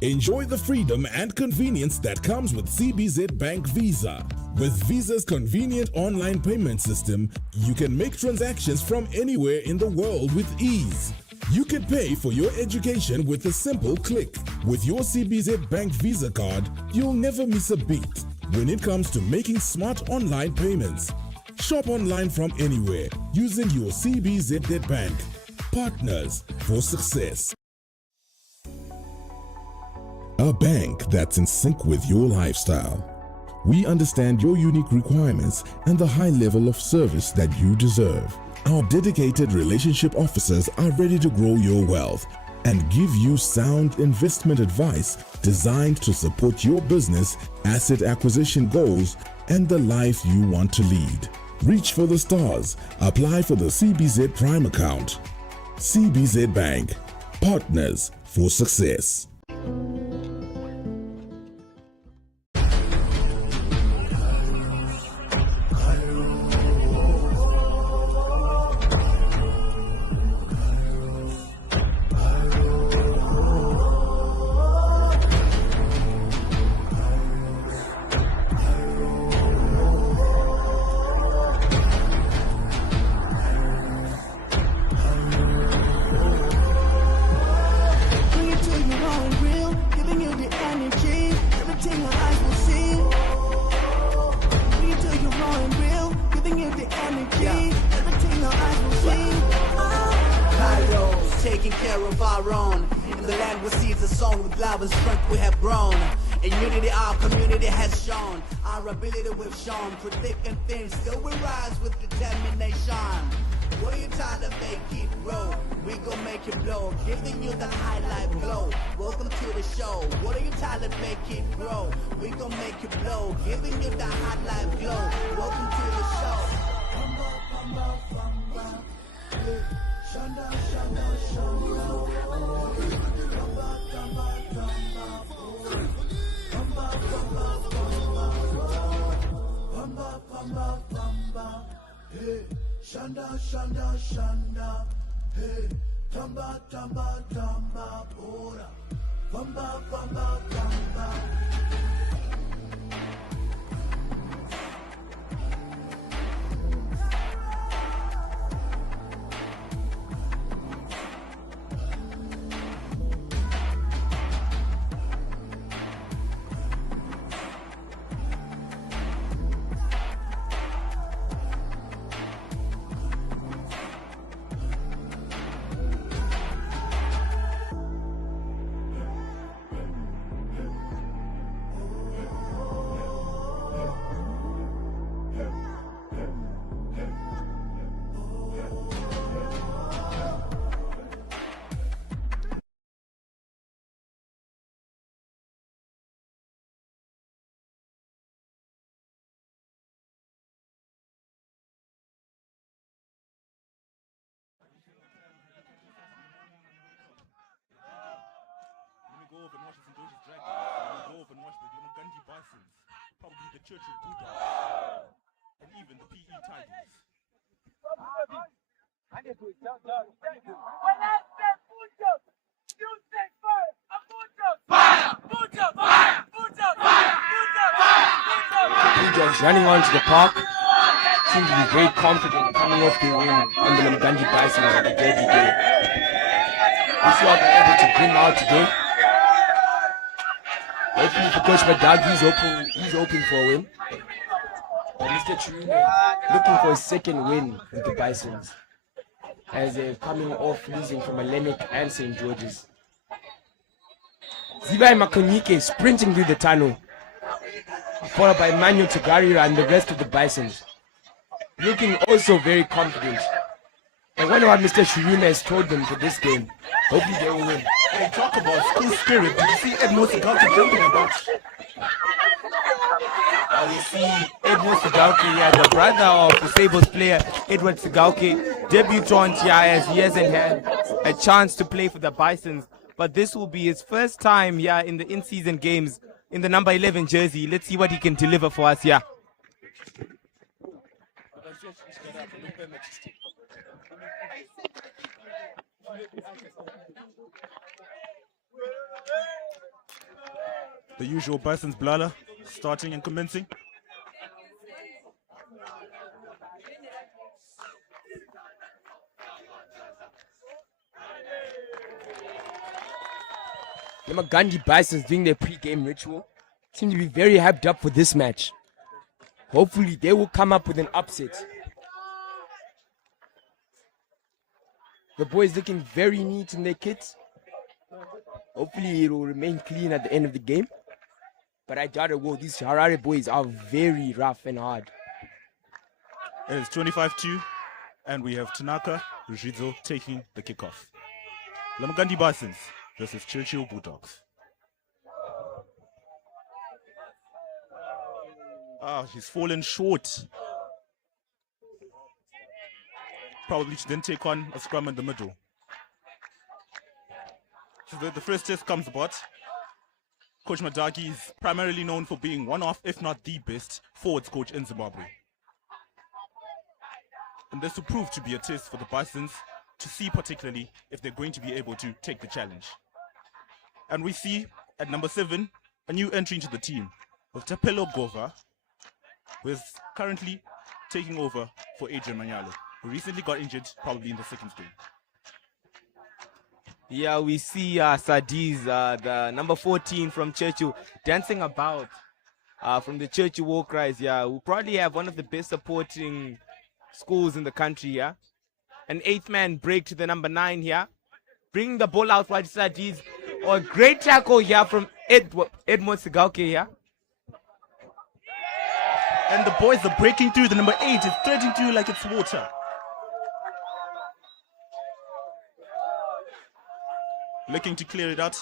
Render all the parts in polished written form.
Enjoy the freedom and convenience that comes with CBZ Bank Visa. With Visa's convenient online payment system, you can make transactions from anywhere in the world with ease. You can pay for your education with a simple click. With your CBZ Bank Visa card, you'll never miss a beat when it comes to making smart online payments. Shop online from anywhere using your CBZ Bank. Partners for success. A bank that's in sync with your lifestyle. We understand your unique requirements and the high level of service that you deserve. Our dedicated relationship officers are ready to grow your wealth and give you sound investment advice designed to support your business, asset acquisition goals, and the life you want to lead. Reach for the stars. Apply for the CBZ Prime account. CBZ Bank. Partners for success. Taking care of our own. In the land where seeds are sown, with love and strength we have grown. In unity our community has shown. Our ability we've shown. Through thick and thin, still we rise with determination. What are you trying to make it grow? We gon' make it blow, giving you the highlight glow. Welcome to the show. What are you trying to make it grow? We gon' make it blow, giving you the highlight glow. Welcome to the show. Shanda, shanda, shanda. Hey, shanda, shanda, shanda. Hey, tamba, tamba, tamba, pora. Bamba, bamba, bamba. Go over and watch the St. Dragons. Go over and watch the Lomagundi Bisons, probably the Churchill Bulldogs, and even the PE Tigers. When I say Bulldog, you say fire. A Bulldog, fire. Bulldog, fire. Bulldog, fire. Bulldog, fire. Bulldogs running onto the park seem to be very confident coming off the win on the Lomagundi Bisons at the derby game. We see what they're able to bring out today. Hopefully for Coach Madag, he's hoping for a win. But Mr. Churchill looking for a second win with the Bisons, as they're coming off losing from Hellenic and St. George's. Zivai Makonyike sprinting through the tunnel, followed by Emmanuel Tagarira and the rest of the Bisons, looking also very confident. I wonder what Mr. Shiruna has told them for this game. Hopefully they will win. Hey, talk about school spirit. Did you see Edmond Sigalki jumping about? We see Edward Sigalki, the brother of disabled player Edward Sigalki, debutant here as he hasn't had a chance to play for the Bisons. But this will be his first time here in the in-season games in the number 11 jersey. Let's see what he can deliver for us here. The usual Bison's bladder starting and commencing. Lomagundi Bisons doing their pre-game ritual. Seem to be very hyped up for this match. Hopefully they will come up with an upset. The boys looking very neat in their kits. Hopefully it will remain clean at the end of the game. But I doubt it will. These Harare boys are very rough and hard. It is 25-2, and we have Tanaka Rujizo taking the kickoff. Lomagundi Bisons versus Churchill Bulldogs. He's fallen short. Probably should then take on a scrum in the middle. So the first test comes about. Coach Madagi is primarily known for being one of, if not the best, forwards coach in Zimbabwe. And this will prove to be a test for the Bisons to see particularly if they're going to be able to take the challenge. And we see at number 7, a new entry into the team with Tapelo Gova, who is currently taking over for Adrian Manyalo, who recently got injured probably in the second game. Yeah, we see Sadiz, the number 14 from Churchill, dancing about from the Churchill War Cries. Yeah, we'll probably have one of the best supporting schools in the country. Yeah, an 8th man break to the number 9 here, bringing the ball out wide. Sadiz, a great tackle here from Edmond Sigauke here. And the boys are breaking through. The number 8 is threading through like it's water. Looking to clear it out.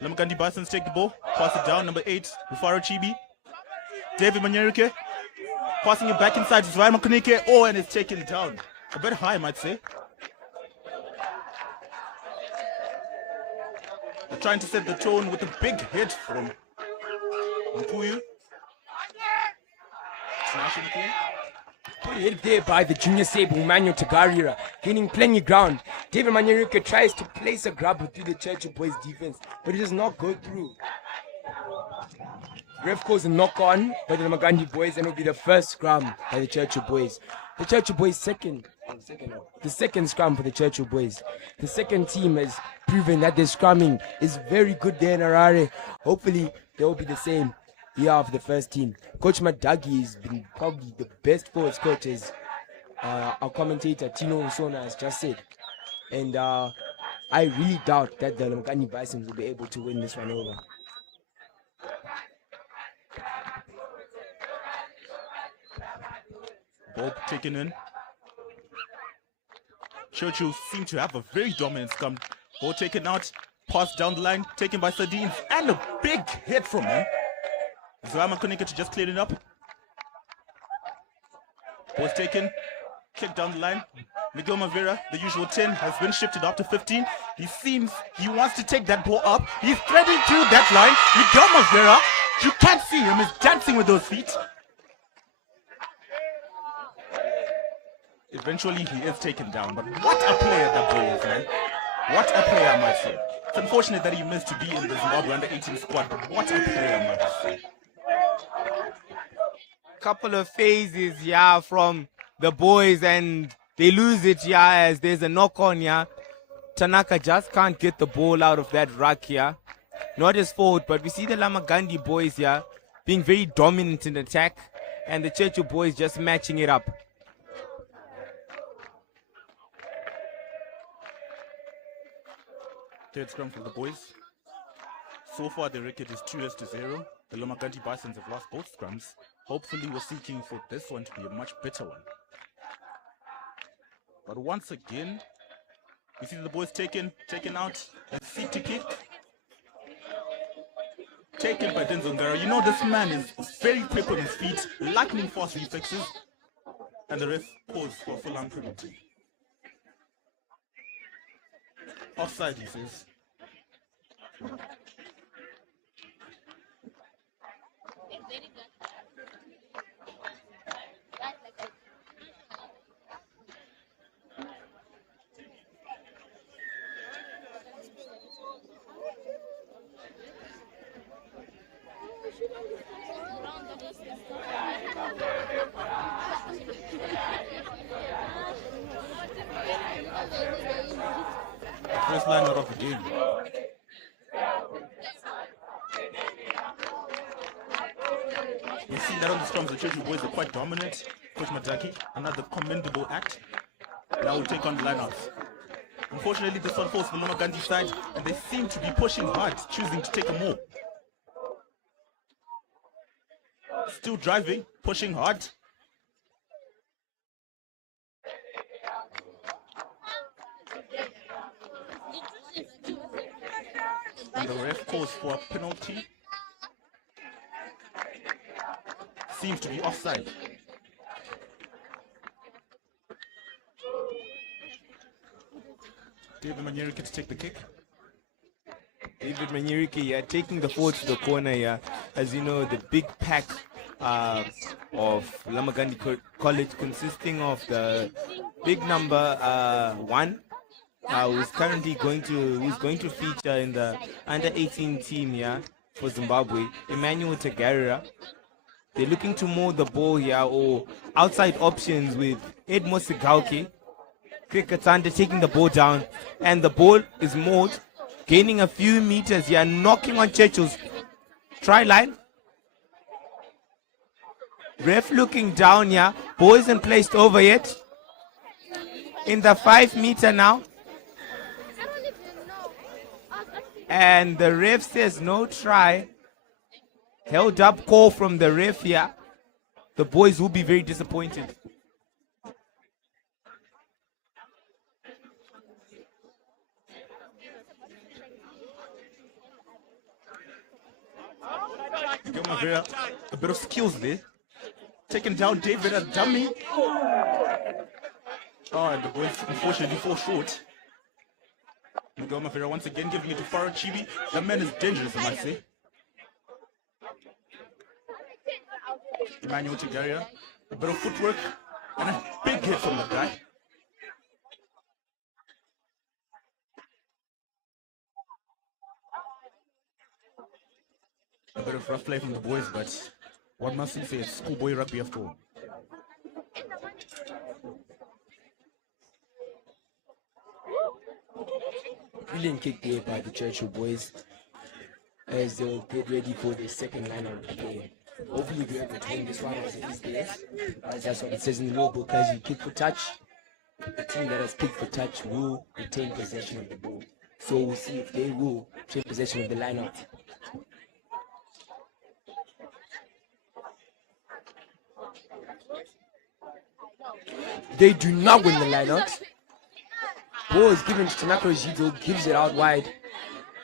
Lomagundi Bisons take the ball, pass it down. Number 8, Rufaro Chibi. David Manyerike passing it back inside to Zwaima Kunike. Oh, and it's taken down. A bit high, I might say. They're trying to set the tone with a big hit from Mpuyu. Smashing it in. Good hit there by the junior sable Manuel Tagarira, gaining plenty ground. David Manyerika tries to place a grab through the Churchill boys defense, but it does not go through. Ref calls a knock on by the Lomagundi boys, and it will be the first scrum by the Churchill boys. The Churchill boys the second scrum for the Churchill boys. The second team has proven that their scrumming is very good there in Harare. Hopefully they will be the same here for the first team. Coach Madagi has been probably the best forwards coach, as our commentator Tino Usona has just said. And I really doubt that the Lomagundi Bisons will be able to win this one over. Ball taken in. Churchill seem to have a very dominant scrum. Ball taken out, pass down the line, taken by Sardines, and a big hit from him. Zwaima Kunike to just clear it up. Ball taken, kick down the line. Miguel Mavera, the usual 10, has been shifted up to 15. He seems he wants to take that ball up. He's threading through that line. Miguel Mavera, you can't see him, he's dancing with those feet. Eventually he is taken down, but what a player that boy is, man. What a player, I might say. It's unfortunate that he missed to be in the Zimbabwe under-18 squad, but what a player, I might say. Couple of phases, yeah, from the boys, and they lose it, yeah, as there's a knock on, yeah. Tanaka just can't get the ball out of that ruck here. Not his fault, but we see the Lomagundi boys, yeah, being very dominant in attack, and the Churchill boys just matching it up. Third scrum for the boys. So far the record is 2-0. The Lomagundi Bisons have lost both scrums. Hopefully we're seeking for this one to be a much better one. But once again, we see the boys taken out, and seek to kick. Taken by Denzel Ngara. You know this man is very quick on his feet, lightning fast reflexes. And the ref calls for full-on penalty. Offside, he says. First line out of the game. You see that on the scrums, the Churchill boys are quite dominant. Coach Madaki, another commendable act. Now will take on the lineouts. Unfortunately, this one falls to the Lomagundi side, and they seem to be pushing hard, choosing to take a more. Still driving, pushing hard. And the ref calls for a penalty. Seems to be offside. David Manyerike to take the kick. David Manyerike, yeah, taking the forward to the corner, yeah. As you know, the big pack of Lomagundi College, consisting of the big number 1, who's currently going to feature in the under 18 team, yeah, for Zimbabwe, Emmanuel Tagarira. They're looking to mold the ball here, or outside options with Edmo Sigauke. Krikatanda taking the ball down, and the ball is mauled, gaining a few meters here, knocking on Churchill's try line. Ref looking down here, ball isn't placed over yet. In the 5 meter now. And the ref says no try. Held up call from the ref here. The boys will be very disappointed. A bit of skills there. Taking down David as dummy. Oh, and the boys unfortunately fall short. Miguel Mavera once again giving it to Farah Chibi. The man is dangerous, I must say. Emmanuel Tigaria. A bit of footwork and a big hit from the guy. A bit of rough play from the boys, but what must you say? It's schoolboy rugby after all. Brilliant kick there by the Churchill boys as they'll get ready for the second line of the game. Hopefully we have to win this one as it is there. As that's what it says in the rule book, as you kick for touch, the team that has kicked for touch will retain possession of the ball. So we'll see if they will take possession of the lineup. They do not win the lineout. Ball is given to Tanaka Rigido, gives it out wide.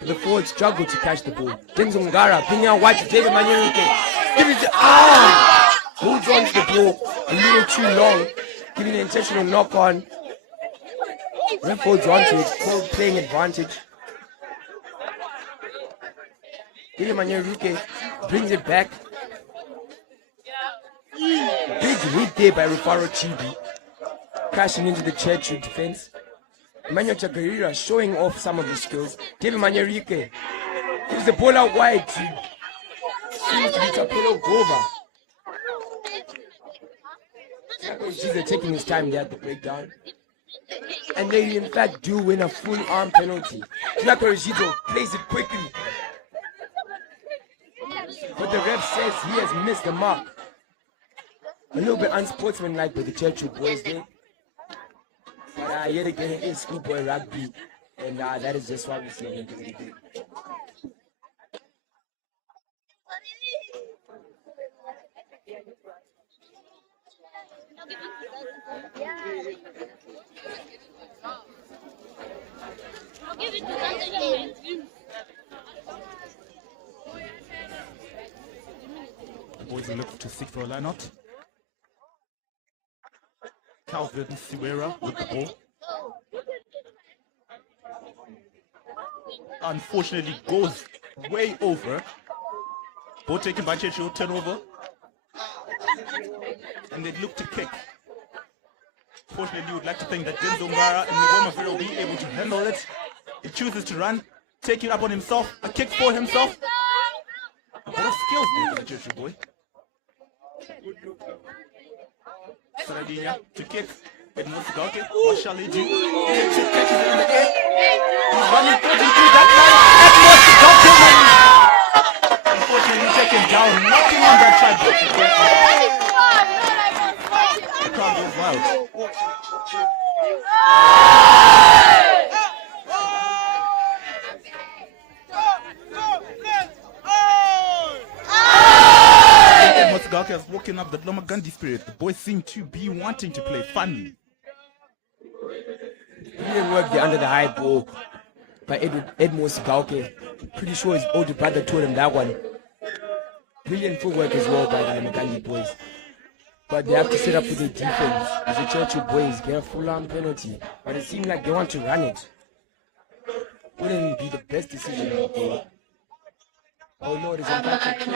The forward struggle to catch the ball. Denzo Ngara, bringing out wide to David Manyerike. Give it to holds on to the ball a little too long, giving an intentional knock on. Ref holds on to it, called playing advantage. David Manyerike brings it back. Big hit there by Rufaro Chibi, crashing into the Churchill defense. Emmanuel Chagarira showing off some of his skills. David Manyerike gives the ball out wide to Tapelo Gova. They're taking his time there at the breakdown. And they in fact do win a full arm penalty. Tanaka Rigido plays it quickly. But the ref says he has missed the mark. A little bit unsportsmanlike by the Churchill boys there. But yet again, it is schoolboy rugby, and that is just what we see in the game. The boys are looking to seek for a lineout. Calvin Siwera with the ball. Unfortunately goes way over. Ball taken by Churchill, turnover. And they look to kick. Fortunately, you would like to think that Denzo Ngara and Miguel Mavera will be able to handle it. He chooses to run, taking it up on himself, a kick for himself. A bit of skill for the Churchill boy. Saradinia to kick. Edmond Sigauke. What shall he do? Churchill catches it in the air. He's running through that line. Edmond Sigauke wins. Unfortunately, taken down. Knocking on that tripod. The crowd goes wild. Motsugaki has woken up the Lomagundi spirit. The boys seem to be wanting to play funny. He didn't work there under the high ball by Edmond Sigauke. Pretty sure his older brother told him that one. Brilliant footwork as well by the Lomagundi boys. But they have to set up for the defense as the Churchill boys get a full-on penalty. But it seemed like they want to run it. Wouldn't be the best decision of the day. Oh no, there's a back to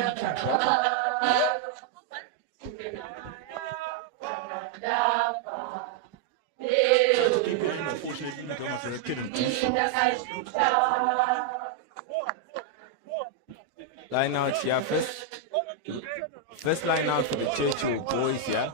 Line out here first line out for the Churchill boys here.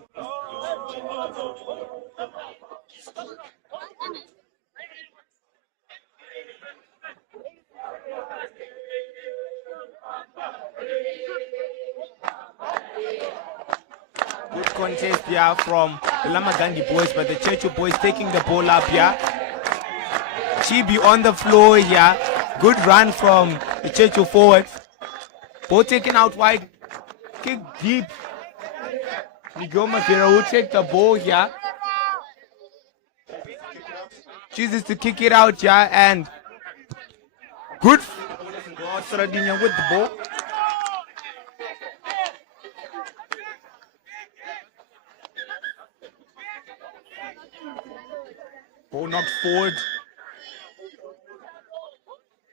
Good contest here from the Lomagundi boys, but the Churchill boys taking the ball up here. Chibi on the floor here. Good run from the Churchill forwards. Ball taken out wide. Kick deep. Miguel Mavera will take the ball here. Chooses to kick it out here and good. Saradinia with the ball. Ball knocked forward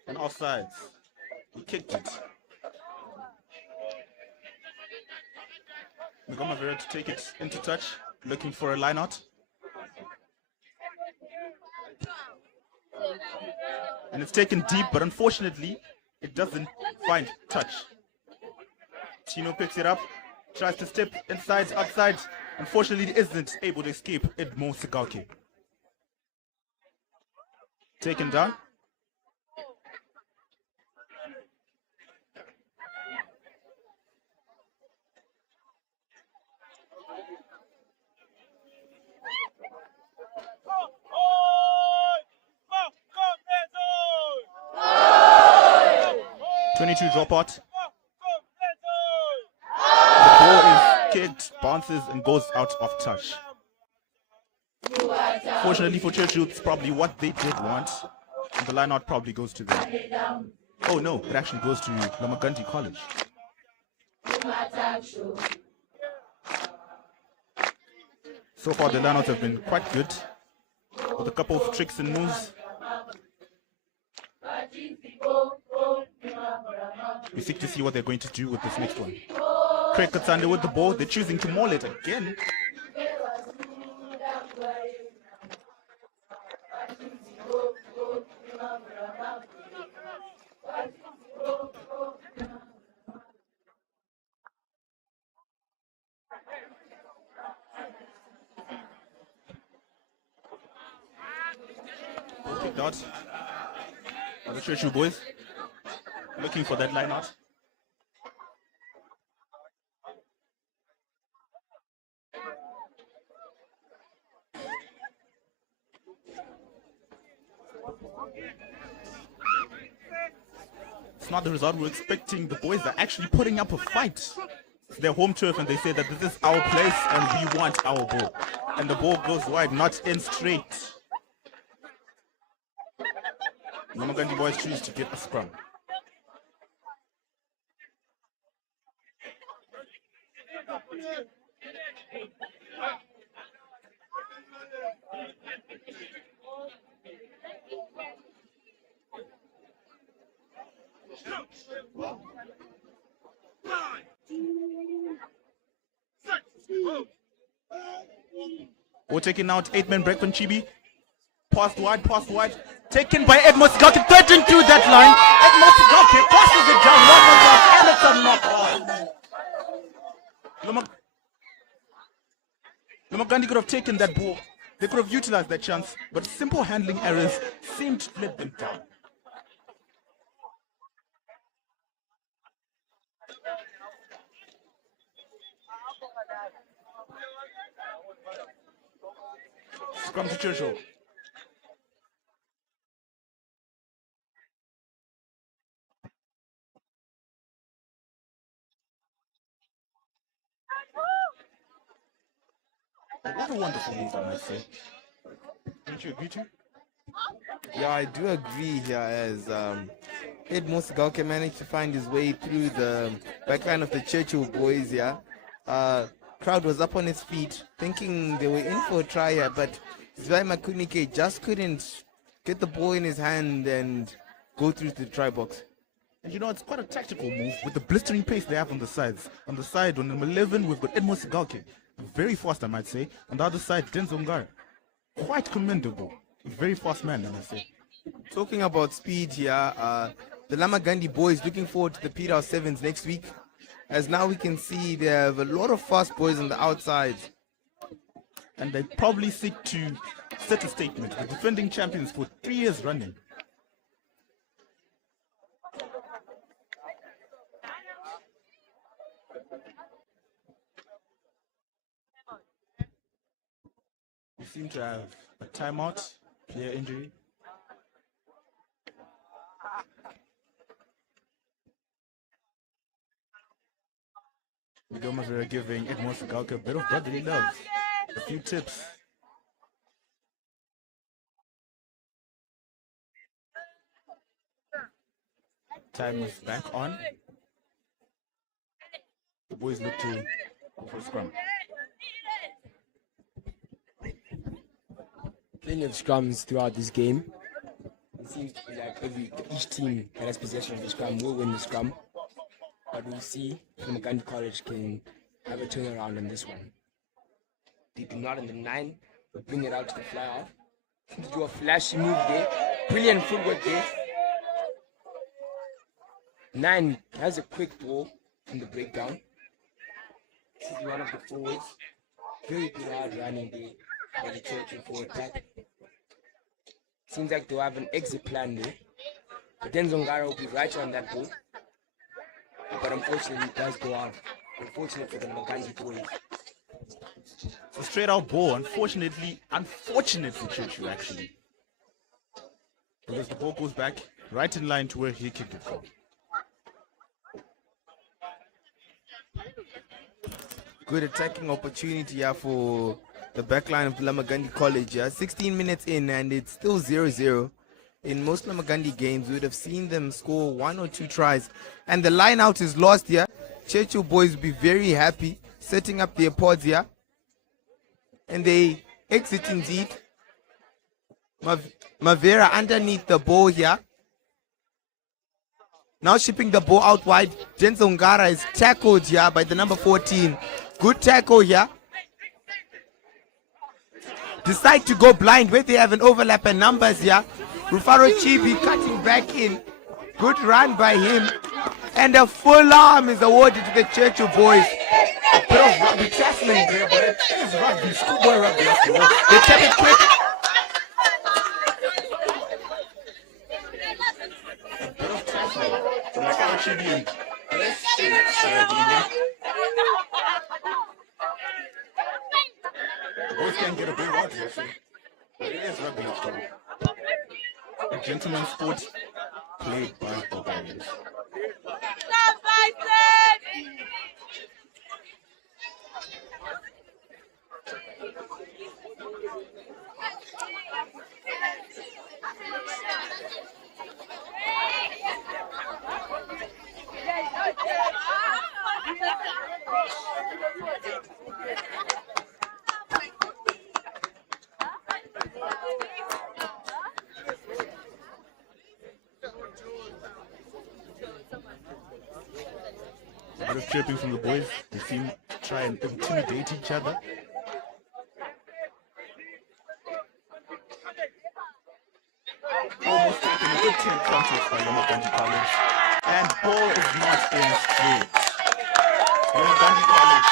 and offsides. He kicked it. Mavera to take it into touch, looking for a line out. And it's taken deep, but unfortunately, it doesn't find touch. Tino picks it up, tries to step inside, outside. Unfortunately, isn't able to escape Edmond Sigauke. Taken down. Dropout. The ball is kicked, bounces, and goes out of touch. Fortunately for Churchill, it's probably what they did want. And the line out probably goes to them. Oh no, it actually goes to Lomagundi College. So far, the line outs have been quite good, with a couple of tricks and moves. We seek to see what they're going to do with this next one. Craig Katsande with the ball. They're choosing to maul it again. Kicked out. The Churchill boys looking for that line out. It's not the result we're expecting. The boys are actually putting up a fight. It's their home turf and they say that this is our place and we want our ball. And the ball goes wide, not in straight. Lomagundi boys choose to get a scrum. We're taking out 8-man break from Chibi. Passed wide. Taken by Edmond Sigauke, threatened to that line. Edmond Sigauke passes it down, and it's a knock on. Lomagundi could have taken that ball. They could have utilized that chance, but simple handling errors seemed to let them down. Scrum to Churchill. What a wonderful move, I must say. Don't you agree too? Yeah, I do agree here as Edmond Sigalke managed to find his way through the backline of the Churchill boys here. Crowd was up on its feet, thinking they were in for a try here, but Zvai Makunike just couldn't get the ball in his hand and go through to the try box. And you know, it's quite a tactical move with the blistering pace they have on the sides. On the side, on number 11, we've got Edmond Sigalke. Very fast, I might say. On the other side, Denzel Ngara. Quite commendable. Very fast man, I must say. Talking about speed here, the Lomagundi boys looking forward to the Peter Sevens next week, as now we can see they have a lot of fast boys on the outside. And they probably seek to set a statement. The defending champions for 3 years running. We seem to have a timeout, player injury. Lomagundi giving Edmond Sigalke a bit of brotherly love. A few tips. Time is back on. The boys look to go for a scrum. Plenty of scrums throughout this game. It seems to be like each team that has possession of the scrum will win the scrum. But we'll see if Lomagundi College can have a turnaround on this one. They do not in the 9, but bring it out to the fly off. Do a flashy move there. Brilliant footwork there. 9 has a quick ball in the breakdown. This is one of the forwards. Very good hard running there by the Churchill forward pack. Seems like they'll have an exit plan there. But then Zongara will be right on that ball. But unfortunately it does go out. Unfortunately for the Lomagundi boys. It's a straight out ball. Unfortunately Churchill actually. Because the ball goes back right in line to where he kicked it from. Good attacking opportunity here for the backline of Lomagundi College. 16 minutes in and it's still 0-0. In most Lomagundi games, we would have seen them score 1 or 2 tries. And the line out is lost here. Churchill boys will be very happy setting up their pods here. And they exit indeed. Mavera underneath the ball here. Now shipping the ball out wide. Denzel Ngara is tackled here by the number 14. Good tackle here. Decide to go blind where they have an overlap in numbers here. Rufaro Chibi cutting back in. Good run by him. And a full arm is awarded to the Churchill boys. A bit of rugby tackling there, but it is rugby, schoolboy rugby after all. They tap it quick. A bit of tackling from Rufaro Chibi. The boys can't get a big rugby, actually. It is rugby after all. A gentleman's sport played by barbarians. A bit of chirping from the boys. They seem to try and intimidate each other. Almost taking a good 10 contest by Lomagundi College. And ball is not in straight. Lomagundi College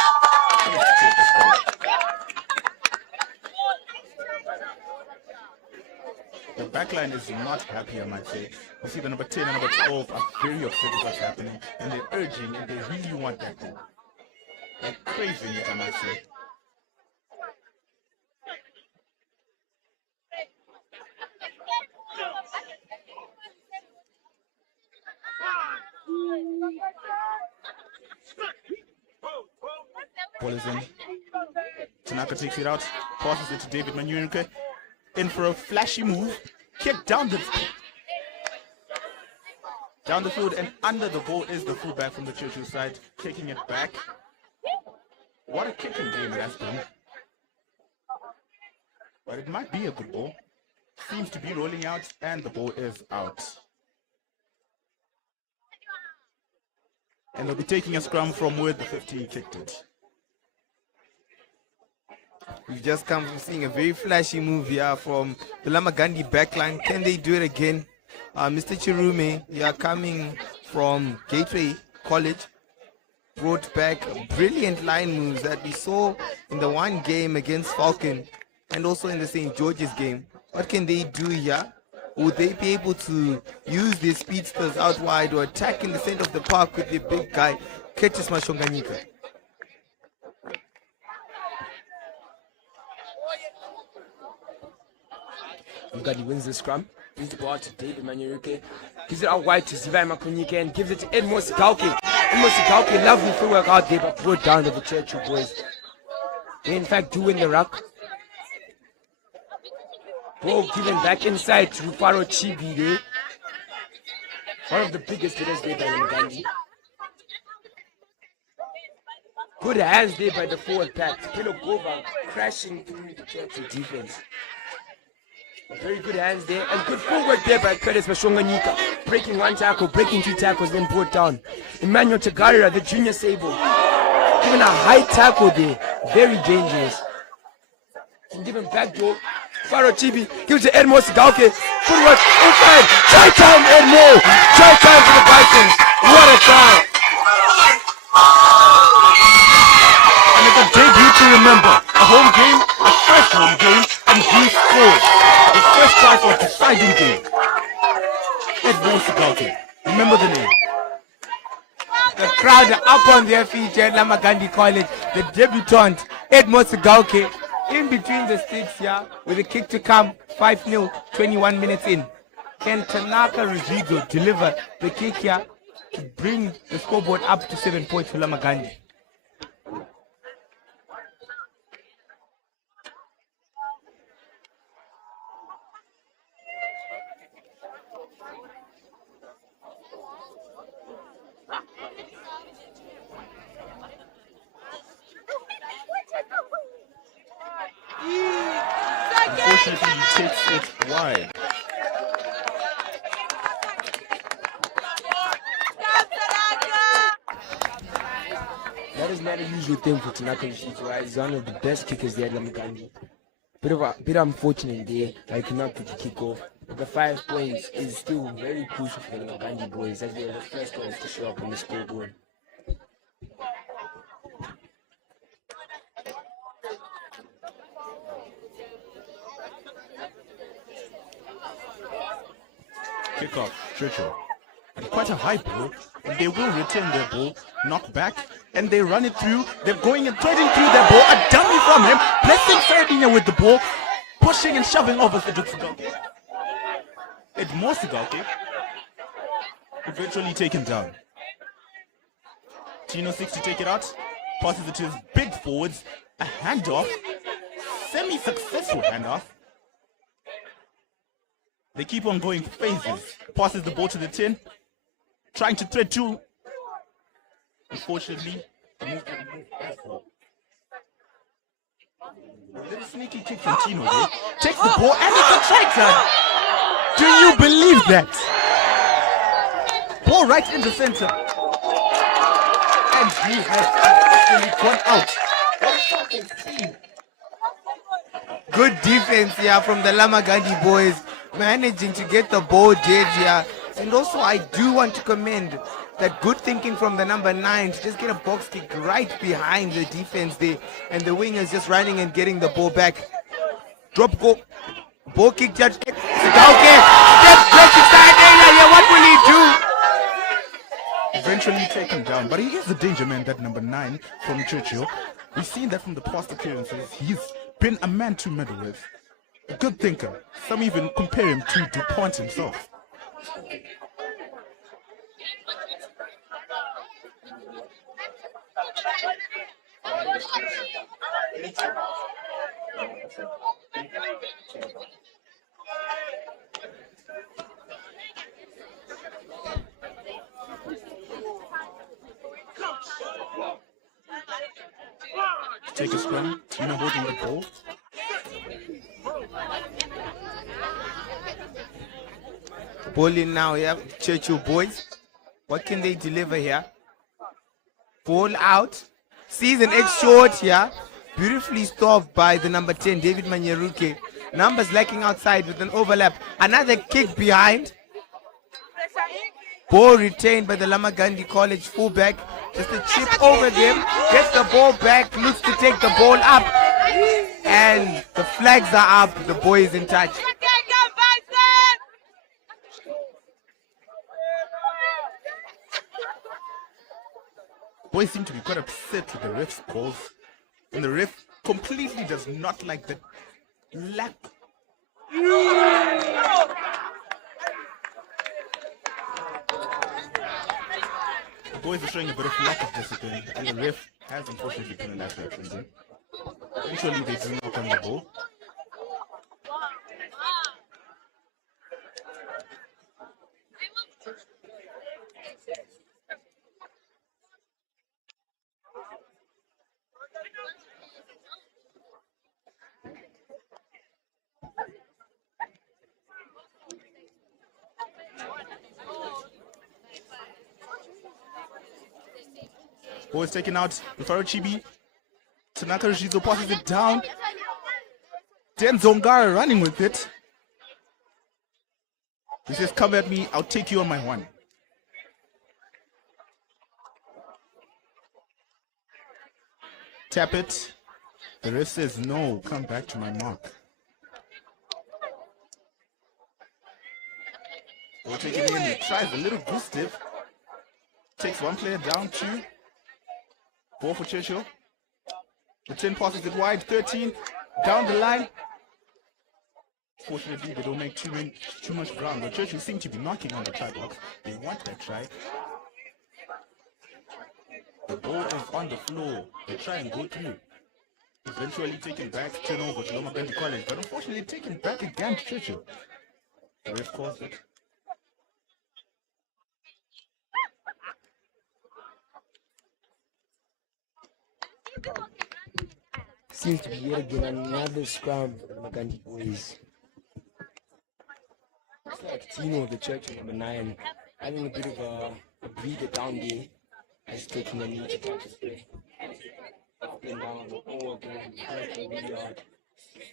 9 is not happy, I might say. You see the number 10 and number 12 are very upset with what's happening, and they're urging and they really want that goal. They're craving it, I might say. Ball is in. Tanaka takes it out, passes it to David Manyuruke. In for a flashy move, kick down the field, and under the ball is the fullback from the Churchill side, kicking it back. What a kicking game that's been. But it might be a good ball. Seems to be rolling out, and the ball is out. And they'll be taking a scrum from where the 15 kicked it. We've just come from seeing a very flashy move here from the Lomagundi backline. Can they do it again? Mr. Chirume, coming from Gateway College, brought back brilliant line moves that we saw in the one game against Falcon and also in the St. George's game. What can they do here? Would they be able to use their speedsters out wide or attack in the center of the park with the big guy, Ketchis Mashonganyika? Lomagundi wins the scrum, gives the ball to David Manyuruke, gives it out wide to Zivai Makunyike, and gives it to Edmo Sigauke. Edmo Sigauke, lovely footwork out there, but brought down to the Churchill boys. They in fact do win the ruck. Ball given back inside to Rufaro Chibi there. One of the biggest hitters there by Lomagundi. Good hands there by the forward pack. Pelo Gova crashing through the Churchill defense. Very good hands there, and good footwork there by Curtis Mashonganyika. Breaking one tackle, breaking two tackles, then brought down. Emmanuel Tagarira, the junior Sable, giving a high tackle there. Very dangerous. And given back door. Faro Chibi gives to Edmo Sigauke. Footwork inside. Try time, Edmo! Try time for the Vikings. What a try! And it's a debut to remember. A home game, a first home game, and he scores. His first try for a deciding game. Edmo Sigauke. Remember the name. The crowd are up on their feet at Lomagundi College. The debutant, Edmo Sigauke, in between the sticks here with a kick to come. 5-0, 21 minutes in. Can Tanaka Rodrigo deliver the kick here to bring the scoreboard up to 7 points for Lomagundi? Unfortunately, he takes it wide. That is not a usual thing for Tanaka Yoshitsu. He's one of the best kickers there at Lomagundi. Bit unfortunate there, I could not put the kick off. But the 5 points is still very crucial for the Lomagundi boys, as they are the first ones to show up on the scoreboard. Kick off, Churchill. And quite a high ball. And they will return their ball, knock back, and they run it through. They're going and threading through their ball. A dummy from him, blessing Ferdinand with the ball, pushing and shoving over Cedric Sigauke. Edmo Sigauke eventually taken down. Tino 6 to take it out, passes it to his big forwards. A handoff, semi-successful handoff. They keep on going phases. Passes the ball to the 10. Trying to thread two. Unfortunately, the movement moved backward. A little sneaky kick from Tino there. Takes the ball and it's a try time. Do you believe that? Ball right in the center. And he has actually gone out. What a fucking team. Good defense here from the Lomagundi boys, managing to get the ball dead here. And also I do want to commend that good thinking from the number 9 to just get a box kick right behind the defense there, and the wingers just running and getting the ball back. Drop goal, ball kick, judge, Sigauke steps just inside area here. What will he do? Eventually taken down, but he is the danger man, that number 9 from Churchill. We've seen that from the past appearances. He's been a man to meddle with. A good thinker. Some even compare him to DuPont himself. Take a scrum, Tina holding the ball. Ball in now here, Churchill boys. What can they deliver here? Ball out. Season X short here. Beautifully stopped by the number 10, David Manyeruke. Numbers lacking outside with an overlap. Another kick behind. Ball retained by the Lomagundi College fullback. Just a chip over them. Gets the ball back. Looks to take the ball up. And the flags are up. The boy is in touch. Boys seem to be quite upset with the ref's calls. And the ref completely does not like the lack. The boys are showing a bit of lack of discipline, and the ref has unfortunately been in that reference. Eventually they do knock on the ball. Ball is taken out. Rufaro Chibi. Tanaka Rishizo passes it down. Den Zongara running with it. He says, come at me, I'll take you on my one. Tap it. The ref says, no, come back to my mark. Ball taken in. He tries a little goose step. Takes one player down, 2. Ball for Churchill. The 10 passes it wide, 13 down the line. Fortunately, they don't make too much ground, but Churchill seem to be knocking on the try box. They want that try. The ball is on the floor. They try and go through. Eventually taken back, turnover to Lomagundi College, but unfortunately taken back again to Churchill. The ref calls it. Seems to be yet again another scrum for the Lomagundi boys. It's like Tino, the Churchill number 9, having a bit of a breather down there. He's taking a knee to catch his breath. Up and down, all again, working really hard.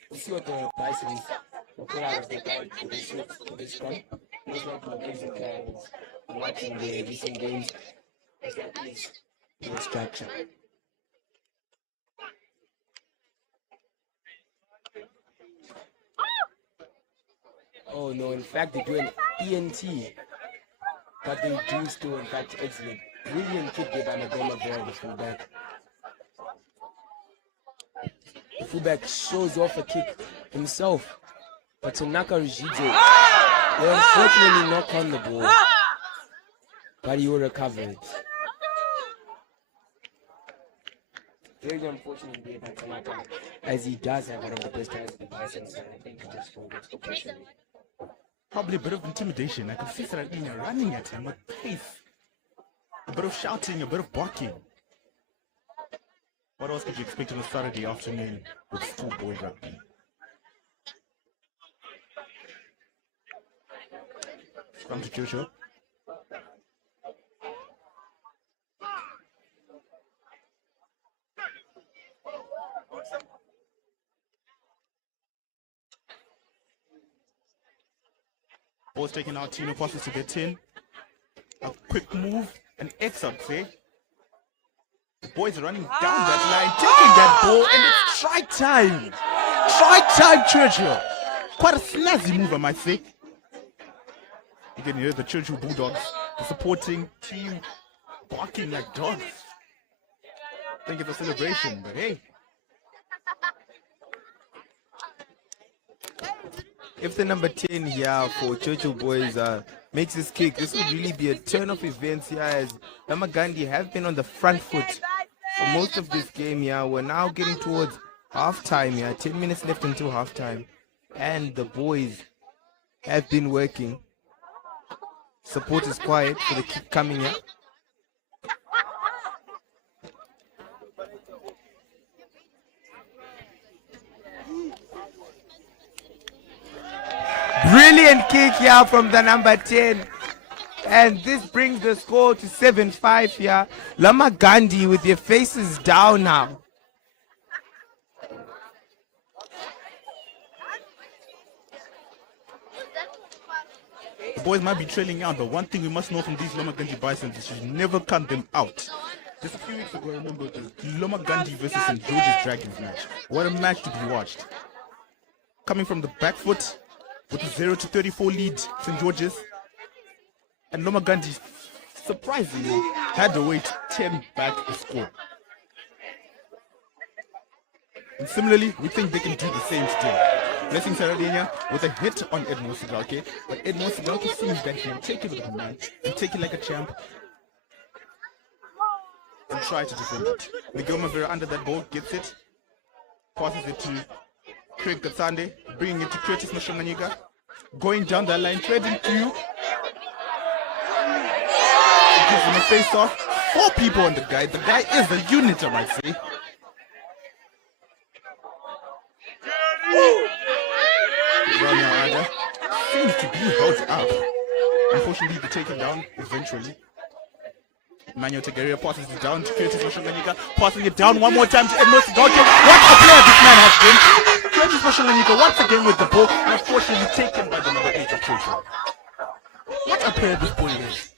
We'll see what the Bisons will put out of the guard for this scrum. Looks like my basic plans, watching the recent games, is that is the structure. Oh no, in fact they do an ENT, but they do still in fact excellent. Brilliant kick there by Magoma Boy, the fullback. The fullback shows off a kick himself, but Tanaka Rigidzo will unfortunately knock on the ball, but he will recover it. Very unfortunate there by Tanaka, as he does have one of the best hands in the Bisons, and I think he just forgets the pressure. Probably a bit of intimidation. I can see Sarabini running at him with pace. A bit of shouting, a bit of barking. What else could you expect on a Saturday afternoon with schoolboy rugby? Come to Churchill. Ball's taken out, Tino passes to get in. A quick move, an X out play. The boys are running down that line, taking that ball, and it's try time. Try time, Churchill. Quite a snazzy move, I might say. You can hear the Churchill Bulldogs, the supporting team, barking like dogs. I think it's a celebration, but hey. If the number 10 here for Churchill boys makes his kick, this would really be a turn of events here, as Lomagundi have been on the front foot for most of this game here. We're now getting towards halftime here, 10 minutes left until halftime, and the boys have been working. Support is quiet for the kick coming here. Brilliant kick here from the number 10. And this brings the score to 7-5 here. Lomagundi with their faces down now. The boys might be trailing out, but one thing we must know from these Lomagundi Bisons is you never count them out. Just a few weeks ago, I remember the Lomagundi versus St. George's Dragons match. What a match to be watched. Coming from the back foot with a 0-34 lead, St. George's. And Lomagundi, surprisingly, had to wait 10 back to score. And similarly, we think they can do the same today. Blessing Saradenia with a hit on Edmond Sigalke, but Edmond Sigalke seems that he'll take it with a man and take it like a champ and try to defend it. Miguel Mavera under that ball, gets it, passes it to Craig Katsande, bringing it to Curtis Mashonganiga, going down the line, threading to gives him a face off. 4 people on the guy. The guy is a unit, I might say. Ronaldo seems to be held up. Unfortunately, they take him down eventually. Manuel Tegeria passes it down to Curtis Mashonganiga, passing it down one more time to Edmond Sigalke. What a player this man has been! Curtis Mashonganiga once again with the ball, and unfortunately taken by the number 8 of Churchill. What a player this boy is!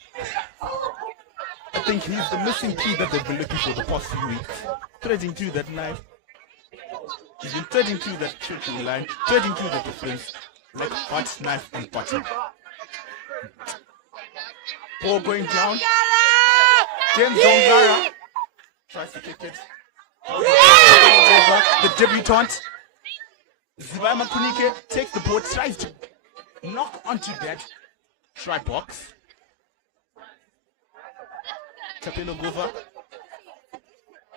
I think he's the missing key that they've been looking for the past few weeks. Threading through that line. He's been threading through that Churchill line, threading through the defense like hot knife and butter. Ball going down. James Dongara tries to kick it. The debutant Zibai Makunike takes the ball, tries to knock onto that try box. Tapelo Gova.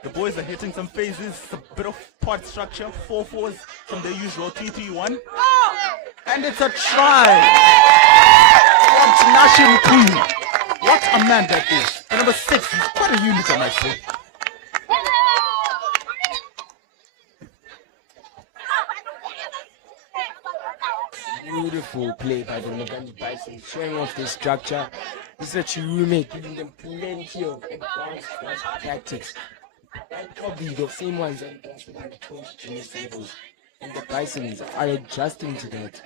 The boys are hitting some phases, a bit of part structure, 4-4s from their usual 3-3-1. And it's a try from Tinashe Mkulu. What a man that is. The number 6, he's quite a unit, I might say. Beautiful play by the Lomagundi Bison, showing off their structure. This is a Chirume, giving them plenty of advanced tactics. And probably the same ones that the coach tables. And the Bisons are adjusting to that.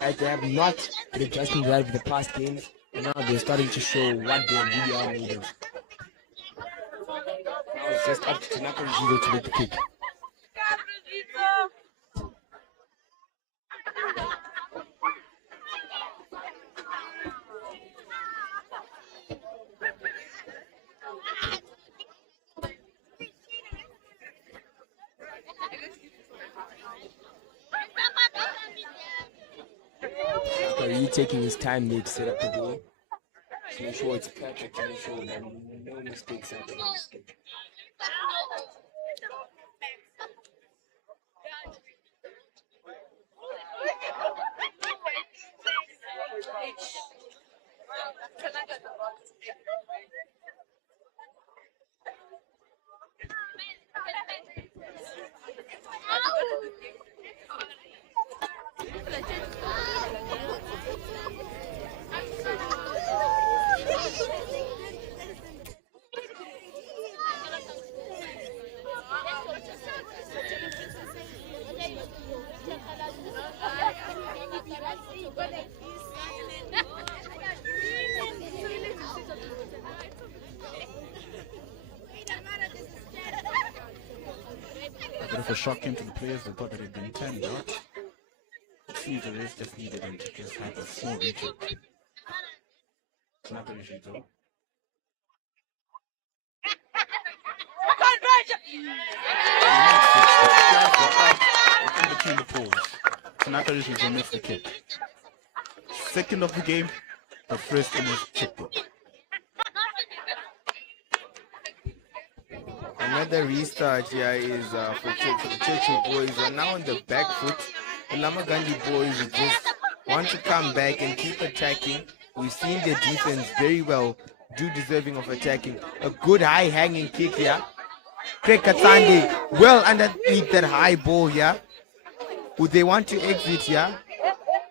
As they have not been adjusting to that for the past games, and now they're starting to show what they really are made of. Now it's just up to Tanaka Rizzo to make the kick. Taking his time there to set up the ball, to make sure it's perfect, to make sure that no mistakes happen. A bit of a shock came to the players. They thought that it had been turned out. seems the rest just needed him to just have a small retreat. It's not the retreat though. In between the poles. Tanaka Rishi's will miss the kick. Second of the game, the first in his checkbook. Another restart here is for the Churchill boys. Are now on the back foot. The Lomagundi boys just want to come back and keep attacking. We've seen their defense very well, deserving of attacking. A good high hanging kick here. Craig Katsande well underneath that high ball here. Would they want to exit here?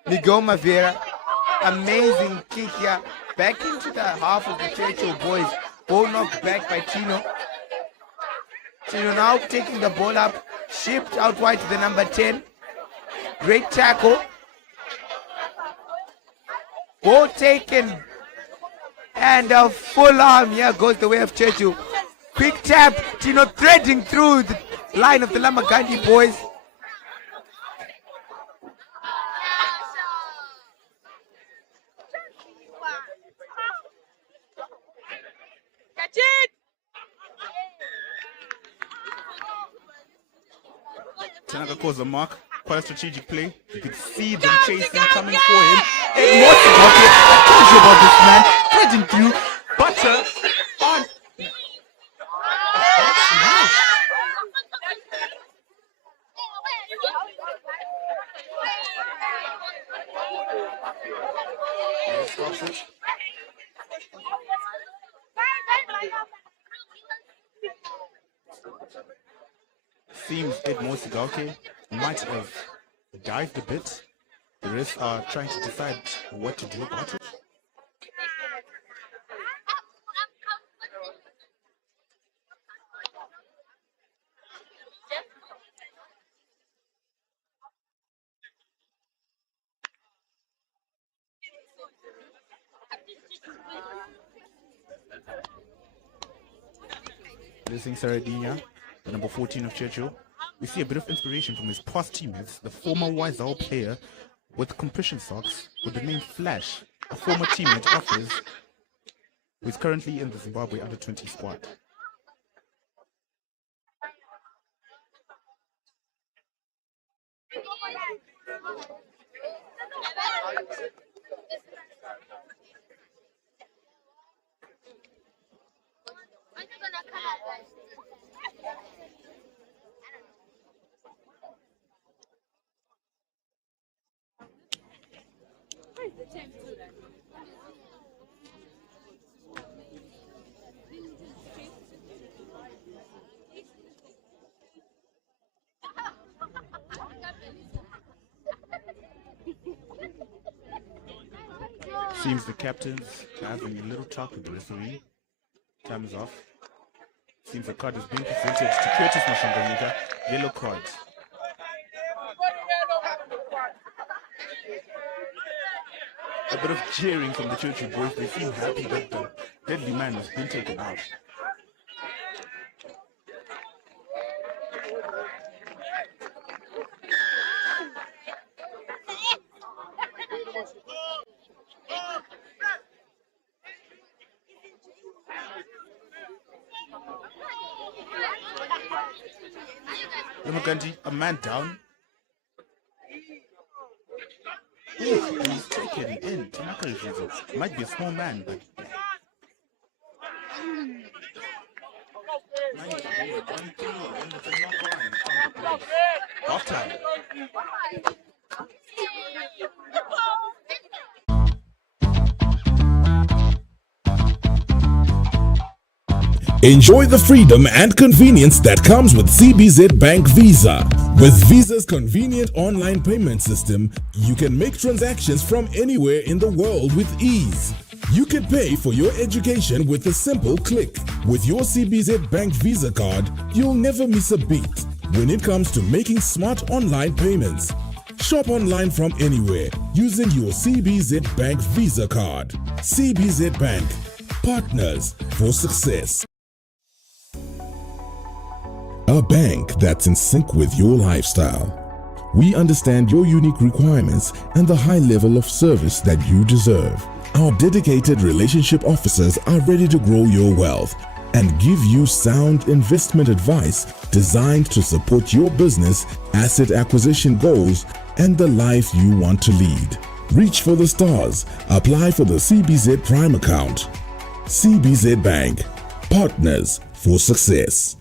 Miguel Mavera, amazing kick here. Back into the half of the Churchill boys. Ball knocked back by Tino. Tino now taking the ball up, shipped out wide to the number 10. Great tackle. Ball taken. And a full arm here goes the way of Churchill. Quick tap, Tino threading through the line of the Lomagundi boys. Catch it! Tanaka calls a mark. Quite a strategic play. You could see them chasing, coming for him. And what's about it? I told you about this man. Threading through. Butter on. Stops it. Seems Edmore Sigauke might have dived a bit. The rest are trying to decide what to do about it. Blessing Saradinia, the number 14 of Churchill. We see a bit of inspiration from his past teammates, the former Wysal player with compression socks with the name Flash, a former teammate of his, who is currently in the Zimbabwe under-20 squad. Seems the captain's having a little talk with the referee. Time is off. Seems the card is being presented to Curtis Mashanganika. Yellow card. A bit of cheering from the Churchill boys. They seem happy that the deadly man has been taken out. Lomagundi, a man down. Ooh, he's taken in. Tanaka might be a small man, but half time. Enjoy the freedom and convenience that comes with CBZ Bank Visa. With Visa's convenient online payment system, you can make transactions from anywhere in the world with ease. You can pay for your education with a simple click. With your CBZ Bank Visa card, you'll never miss a beat when it comes to making smart online payments. Shop online from anywhere using your CBZ Bank Visa card. CBZ Bank, partners for success. A bank that's in sync with your lifestyle. We understand your unique requirements and the high level of service that you deserve. Our dedicated relationship officers are ready to grow your wealth and give you sound investment advice designed to support your business, asset acquisition goals, and the life you want to lead. Reach for the stars. Apply for the CBZ Prime account. CBZ Bank. Partners for success.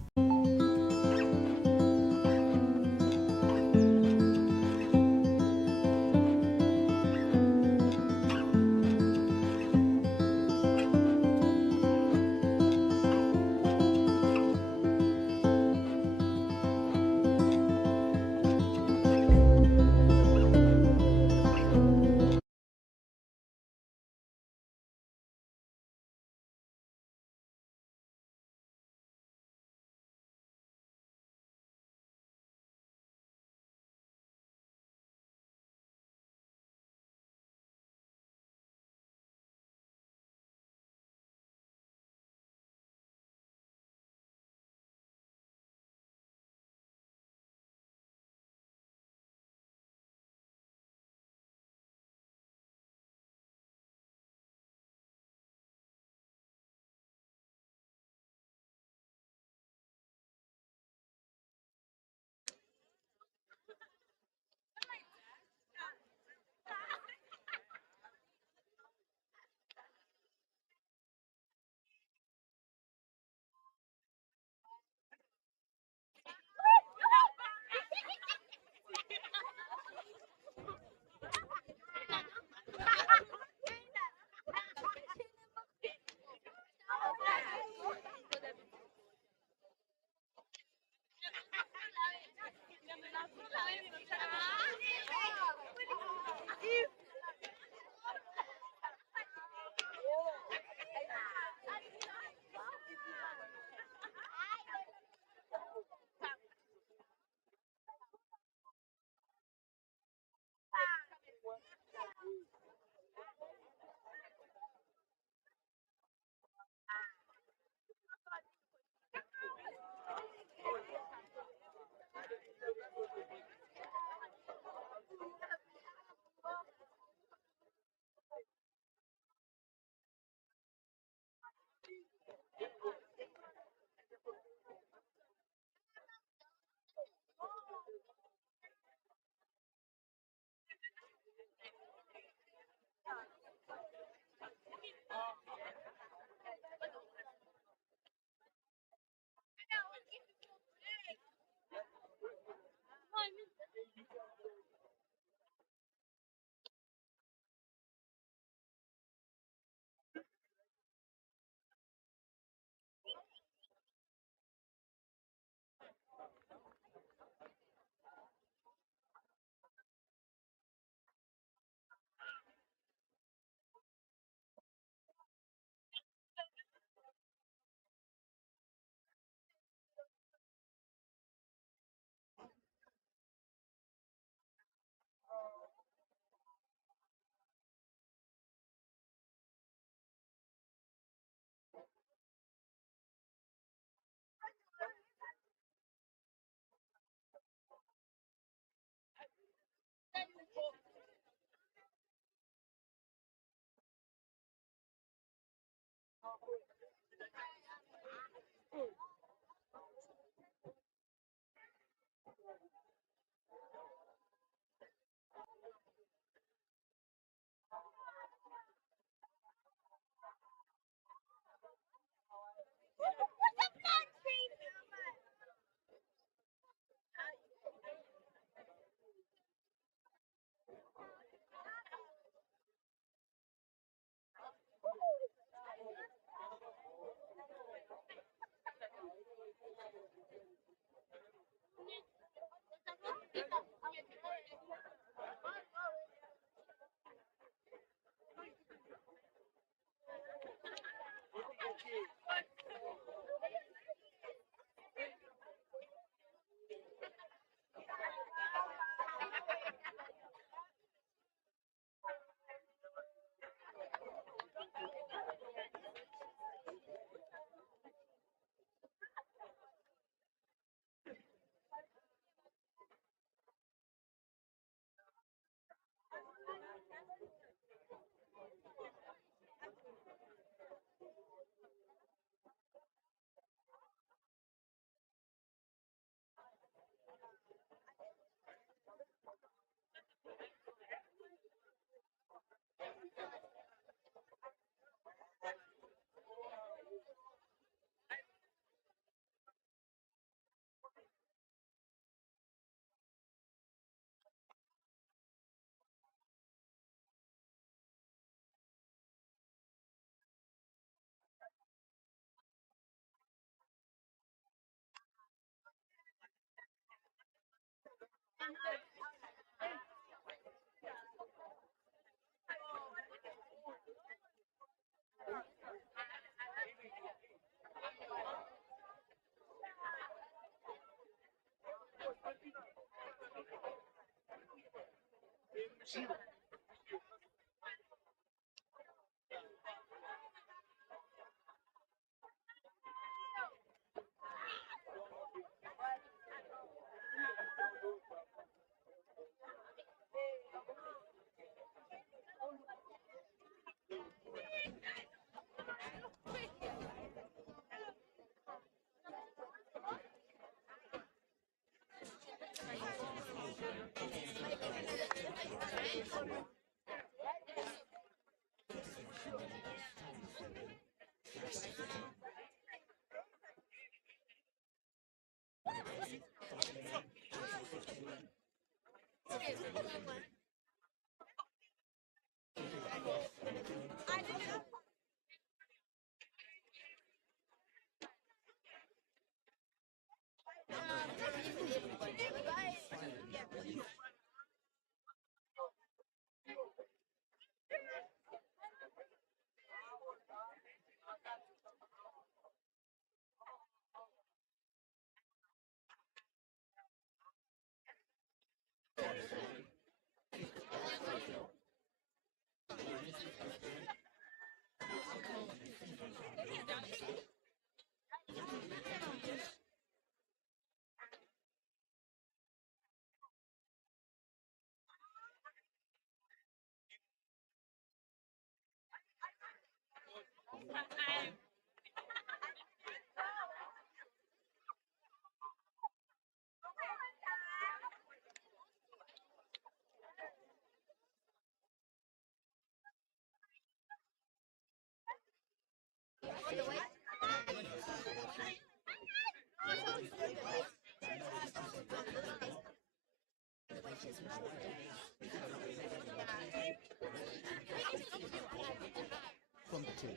From the tail.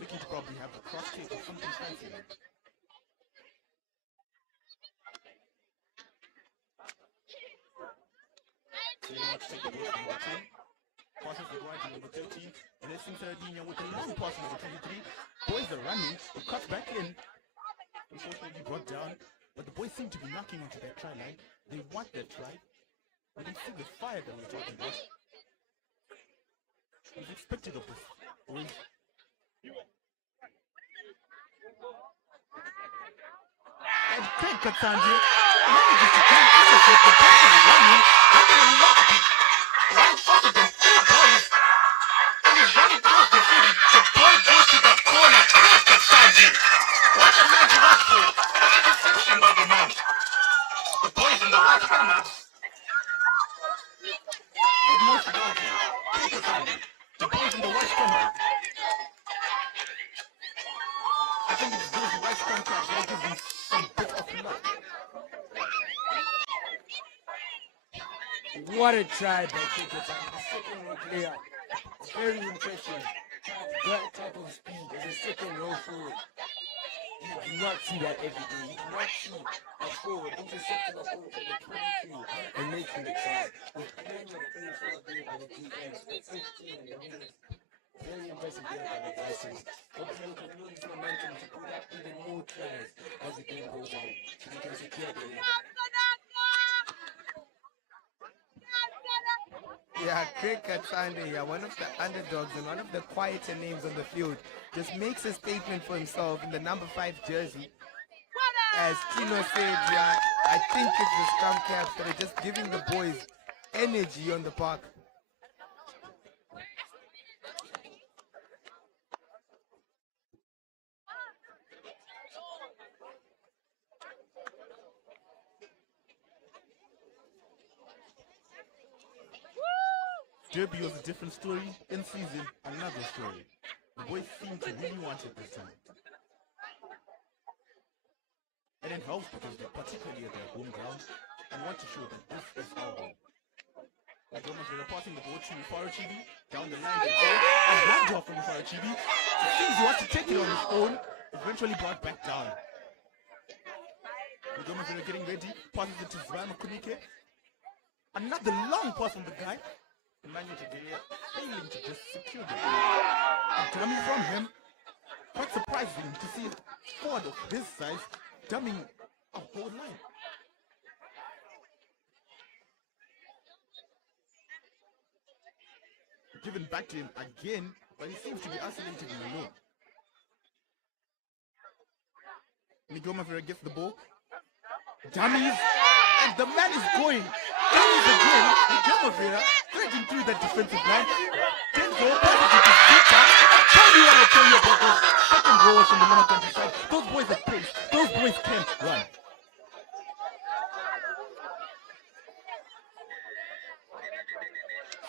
Looking to probably have a cross kick or something fancy. So you want to take the ball from number 10. Passes the right to number 13. Blessing Sardinha with a long pass to number 23. Boys are running. It cuts back in. Unfortunately brought down. But the boys seem to be knocking onto that try line. They want that try. They can see the fire that we're talking about. It's expected of this boys. And Craig Katsanji manages to come intercept the ball is running. And then right faster than 4 boys. And he's running close to city. The ball goes to the corner. Craig Katsanji. What a nice rush for. Interception by the man. The boys in the right corner. It's most powerful. Craig Katsanji. The boys in the right corner. I think it's those right contracts that give them some bit of luck. What a try by Cricket. Second row player. Very impressive. That type of speed as a second row forward. You do not see that every day. You do not see a forward intercepting a forward from the 22 and making the try. With plenty of players for the defense, 15 in the minute. Very impressive game by the Bison. Hopefully we can use this momentum to put up even more tries as the game goes on. So we can secure the win. Yeah, Craig Katsande here, one of the underdogs and one of the quieter names on the field, just makes a statement for himself in the number 5 jersey. As Tino said, yeah, I think it's the Scrum Caps that are just giving the boys energy on the park. Derby was a different story. In season, another story. The boys seem to really want it this time. And it helps because they're particularly at their home ground and want to show that this is our home. Like almost they're passing the ball to Farachibi. Down the line, they go. A hand off from Farachibi. It seems he wants to take it on his own. Eventually brought back down. The Gomez are getting ready. Passes it to Zvano Kunike. Another long pass from the guy. Emmanuel Tegelia failing to just secure the ball. And coming from him, quite surprising to see a forward of this size dumbing a whole line. given back to him again, but he seems to be isolated in the low. Miguel Mavera gets the ball. Dummies! And the man is going. Dummies again. Miguel Mavera threading through that defensive line. Denzel passes it to Zika. Tell me what I tell you about those second rowers from the Lomagundi side. Those boys are pace. Those boys can run.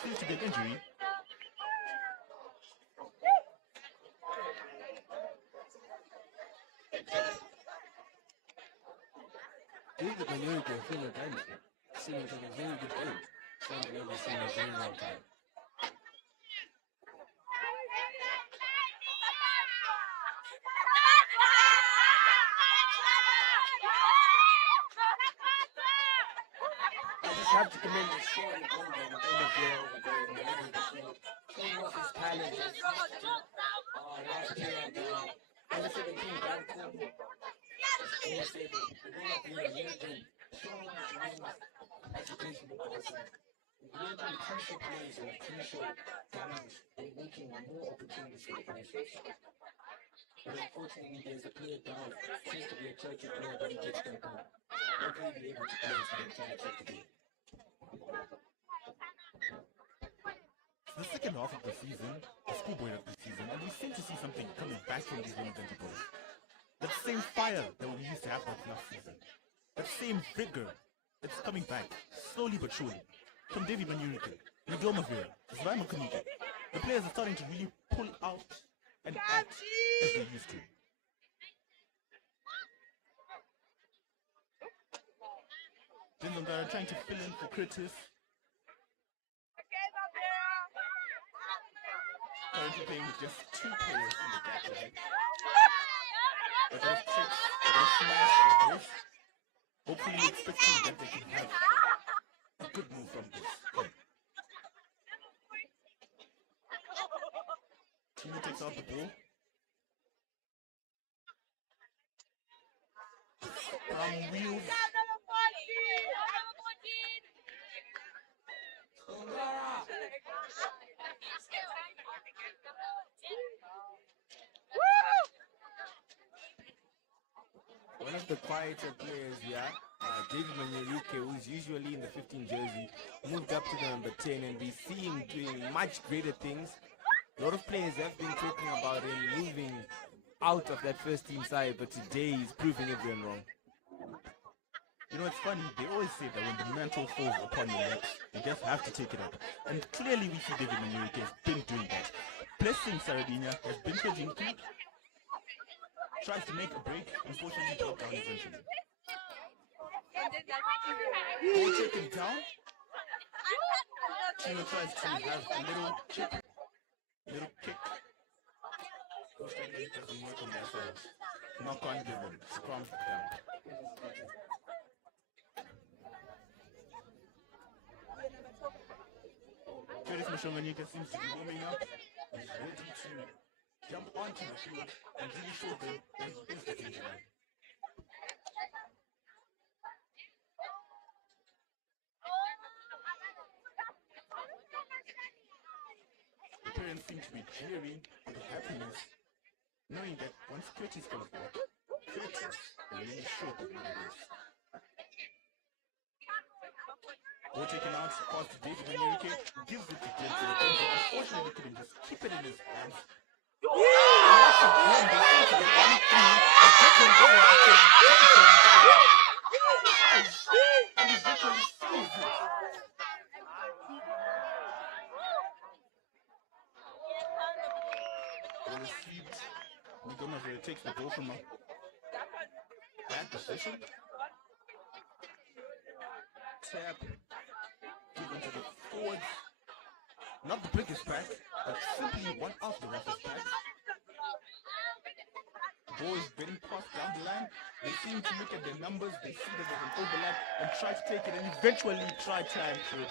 Seems to be an injury. David Manyoke from Lomagundi seems like a very good game. Something I've seen in a very long time. I just have to commend the short and goal man of Olivier over there in the middle of the field. Showing off his talent last year and under 17 back home. He's able to bring up in the year game. Showing his range, education of person. Really crucial plays and crucial games in making more opportunities for the finishers. But unfortunately, there's a player down. Seems to be a Churchill player, but he gets that goal. Not really be able to play for the entire Churchill. The second half of the season, the schoolboy of the season, and we seem to see something coming back from these Lomagundi boys. That same fire that we used to have that last season, that same vigor, it's coming back, slowly but surely. From David Manyurike, Miguel Mavera, Zvaimo Kanike, the players are starting to really pull out and act as they used to. Dindongara trying to fill in for Curtis. Currently playing with just two players in the back line. A bit of tricks, a bit of smash and this. Hopefully expecting that they can have a good move from this. Tino takes out the ball. Wheels. One of the quieter players here, David Manyerike, who's usually in the 15 jersey, moved up to the number 10, and we see him doing much greater things. A lot of players have been talking about him moving out of that first team side, but today he's proving everyone wrong. You know, it's funny, they always say that when the mantle falls upon your necks, you just have to take it up. And clearly we see David Manyurike has been doing that. Blessing Sardinia has been pitching through. Tries to make a break, unfortunately dropped down eventually. Ball taken down. Chino tries to have a little chip, little kick. Unfortunately, it doesn't work on their side. Knock on given, scrum down. Curtis Mashonganyika seems to be warming up. He's ready to jump onto the field and really show them that he is the future. The parents seem to be cheering with happiness, knowing that once Curtis comes back, Curtis will really show them what it is. Ball taken out, pass to David Manyurike, gives it to Denzel. Denzel unfortunately couldn't just keep it in his hands. Once again, they seem to be running through a different goal. And he virtually sees it. Ball is swept. Miguel Mavera takes the ball from a bad position. Tap. Given to the forwards. Not the biggest pack, but simply one of the roughest packs. Boys getting passed down the line. They seem to look at their numbers, they see that there's an overlap and try to take it and eventually try time to it.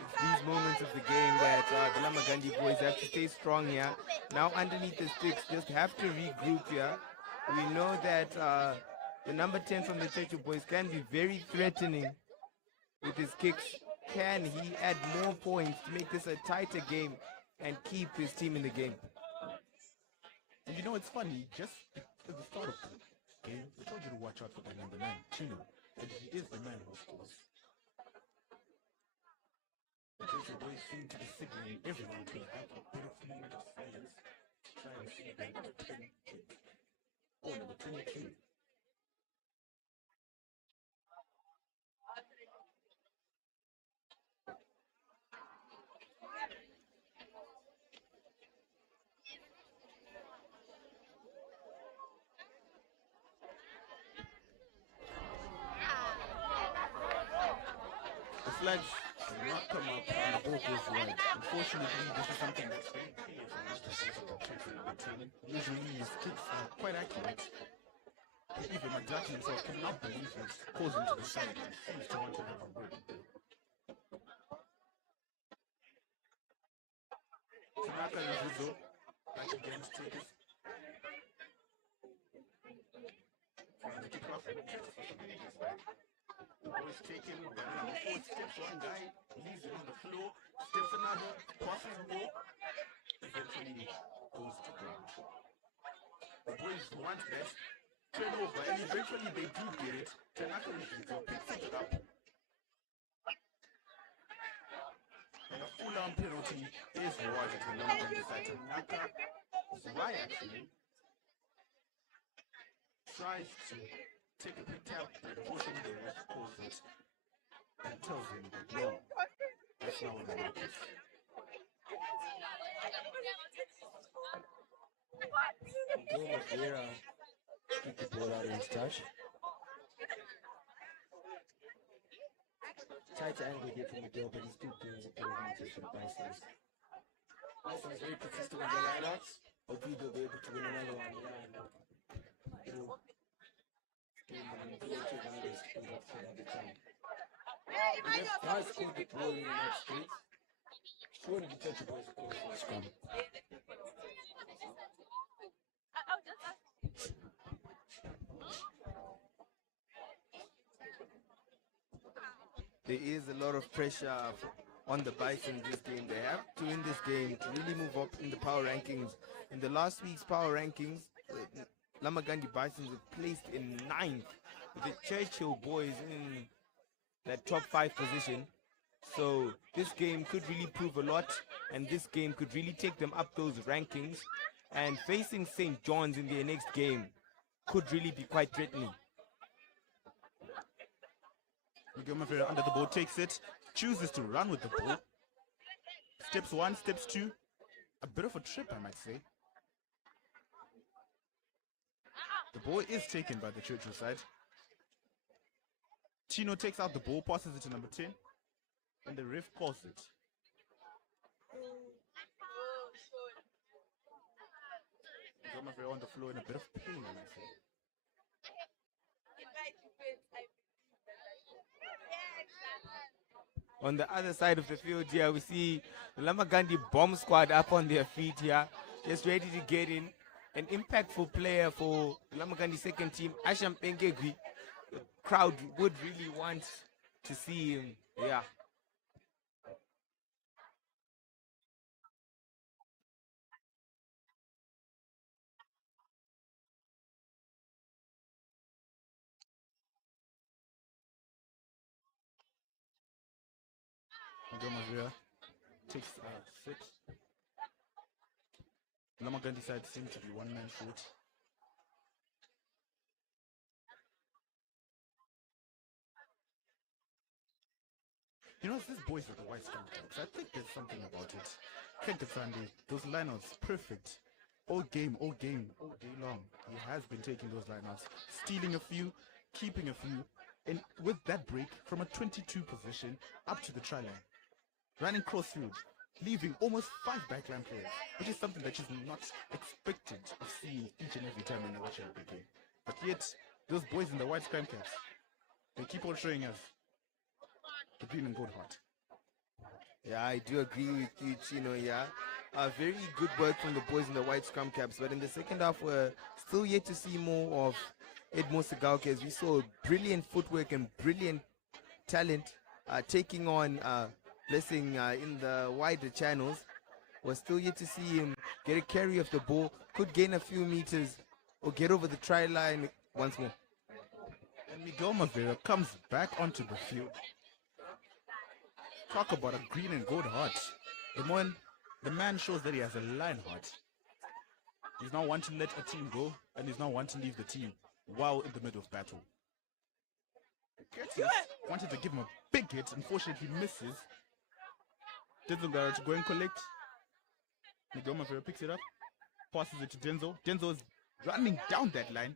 It's these moments of the game that the Lomagundi boys have to stay strong here. Now underneath the sticks, just have to regroup here. We know that The number 10 from the Churchill boys can be very threatening with his kicks. Can he add more points to make this a tighter game and keep his team in the game? And you know, it's funny, just at the start of the game, we told you to watch out for the number 9, Chino, and he is the man who scores. The Churchill boys seem to be signaling everyone to have a bit of moment of silence. Try and see the number 10 kick. Oh, number 22. The flags will not come up and the ball goes wide. Unfortunately, this is something that's very clear from Mr. Churchill. Usually his kicks are quite accurate. Even McDuck himself cannot believe it. Calls him to the side and seems to want to have a word. Tanaka Yabuzo back against Tickets. The boys taken, but number 4 steps one guy, leaves it on the floor, steps another, passes the ball, eventually goes to ground. The boys want that turnover, and eventually they do get it. Tanaka picks it up. And a full-on penalty is awarded to the Lomagundi side. Tanaka Zwei actually tries to take a big tap, but unfortunately the ref calls it and tells him that no, that's not what I want. Vera kicked the ball out of his touch. Tried to angle here from Miguel, but he's still doing a bit of research for the Bisons. Bisons very consistent with their lineouts. Hopefully they'll be able to win another one. Has scored the ball in that street. Surely the Churchill boys will go for a scrum. There is a lot of pressure on the Bison this game. They have to win this game to really move up in the power rankings. In the last week's power rankings, Lomagundi Bisons were placed in 9th, with the Churchill boys in that top 5 position. So this game could really prove a lot, and this game could really take them up those rankings. And facing St. John's in their next game could really be quite threatening. Miguel Mavera under the ball, takes it, chooses to run with the ball. Steps 1, steps 2. A bit of a trip, I might say. The ball is taken by the Churchill side. Chino takes out the ball, passes it to number 10, and the ref calls it. Miguel Mavera on the floor in a bit of pain, I might say. On the other side of the field here, we see the Lomagundi bomb squad up on their feet here, just ready to get in. An impactful player for the Lomagundi second team, Asham Pengegwi. The crowd would really want to see him. Yeah. Miguel Mavera takes a sit. Lomagundi side seems to be one-man short. You know, it's these boys with the white skin tags. I think there's something about it. Kent Sunday, those lineouts, perfect. All game, all day long. He has been taking those lineouts, stealing a few, keeping a few, and with that break from a 22 position up to the try line, running crossfield, leaving almost 5 backline players, which is something that is not expected of seeing each and every time when you watch a big game. But yet, those boys in the white scrum caps, they keep on showing us the green and gold heart. Yeah, I do agree with you, Chino. Yeah, very good work from the boys in the white scrum caps. But in the second half, we're still yet to see more of Edmond Sigauke, as we saw brilliant footwork and brilliant talent taking on Blessing in the wider channels. We're still yet to see him get a carry of the ball, could gain a few meters or get over the try line once more. And Miguel Mavera comes back onto the field. Talk about a green and gold heart. The man shows that he has a lion heart. He's not one to let a team go, and he's not one to leave the team while in the middle of battle. Curtis wanted to give him a big hit, unfortunately misses. Denzel to go and collect. Miguel Mavera picks it up, passes it to Denzel. Denzel is running down that line.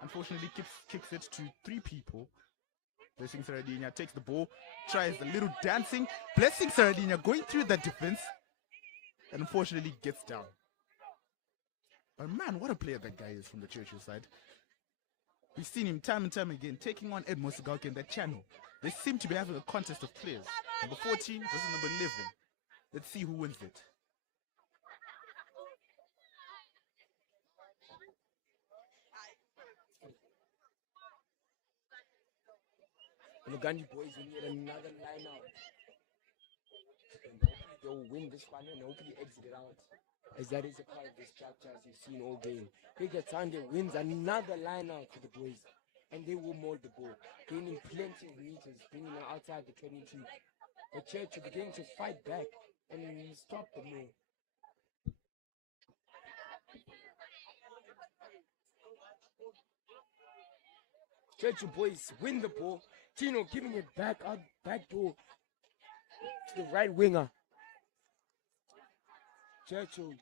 Unfortunately, kicks it to 3 people. Blessing Saradinia takes the ball, tries a little dancing. Blessing Saradinia going through that defense, and unfortunately gets down. But man, what a player that guy is from the Churchill side. We've seen him time and time again taking on Edmond Sigauke in that channel. They seem to be having a contest of players. Number 14 versus number 11. Let's see who wins it. The Lomagundi boys will need another line out. And hopefully they'll win this one and hopefully exit it out. As that is a part of the structure as you've seen all game. Cricket Sunday wins another line out for the boys. And they will mold the ball, gaining plenty of meters, bringing them outside the 22. The Churchill beginning to fight back and stop the move. Churchill boys win the ball. Tino giving it back out back door to the right winger. Churchill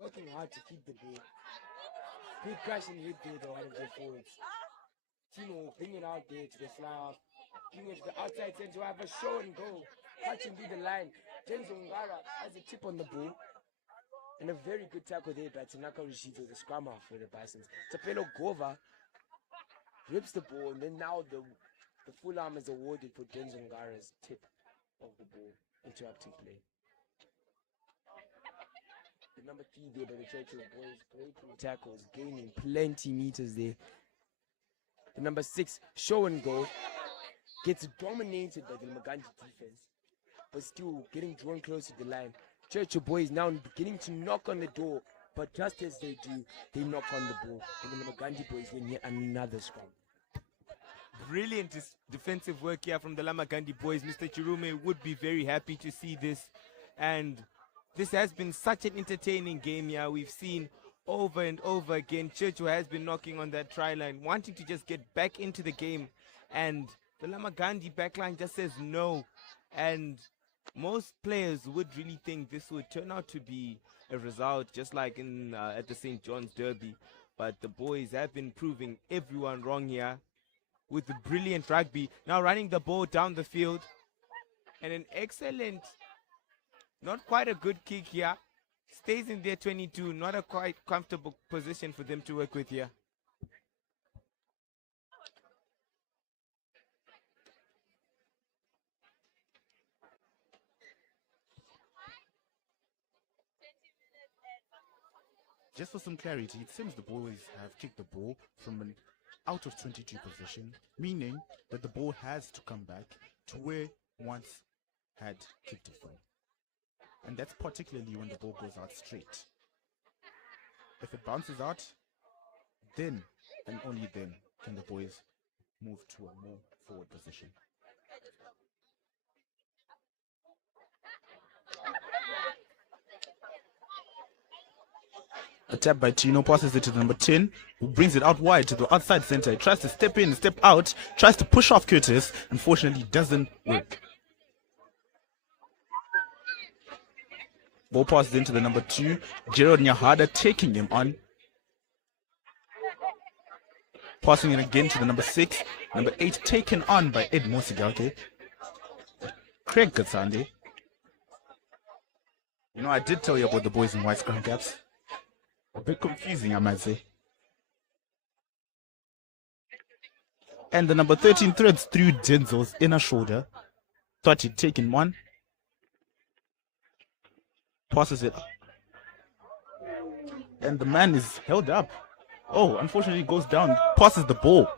working hard to keep the ball. Good crashing hit there though out of their forwards. Tino bring it out there to the fly off. Giving it to the outside center to have a show and go. Catching through the line. Denzel Ngara has a tip on the ball. And a very good tackle there by Tanaka Rishido, the scrummer for the Bisons. Tapelo Gova rips the ball, and then now the full arm is awarded for Denzel Ngara's tip of the ball, interrupting play. The number 3 there by the Churchill boys, breaking tackles, gaining plenty meters there. The number 6, show and go, gets dominated by the Lomagundi defense, but still getting drawn close to the line. Churchill boys now beginning to knock on the door, but just as they do, they knock on the ball. And the Lomagundi boys win yet another scrum. Brilliant defensive work here from the Lomagundi boys. Mr. Chirume would be very happy to see this. And this has been such an entertaining game here. We've seen over and over again, Churchill has been knocking on that try line, wanting to just get back into the game. And the Lomagundi backline just says no. And most players would really think this would turn out to be a result just like in at the St. John's Derby. But the boys have been proving everyone wrong here with the brilliant rugby. Now running the ball down the field. And an excellent, not quite a good kick here. Stays in their 22, not a quite comfortable position for them to work with here. Just for some clarity, it seems the boys have kicked the ball from an out of 22 position, meaning that the ball has to come back to where once had kicked it from. And that's particularly when the ball goes out straight. If it bounces out, then and only then can the boys move to a more forward position. A tap by Tino, passes it to number 10, who brings it out wide to the outside center. He tries to step in, step out, tries to push off Curtis. Unfortunately, doesn't work. Ball passes into the number 2, Gerald Nyahada taking him on. Passing it again to the number 6, number 8 taken on by Ed Mosigauke. Craig Katsande. You know, I did tell you about the boys in white scrum caps. A bit confusing, I might say. And the number 13 threads through Denzel's inner shoulder. Thought he'd taken one. Passes it. And the man is held up. Oh, unfortunately, it goes down, passes the ball.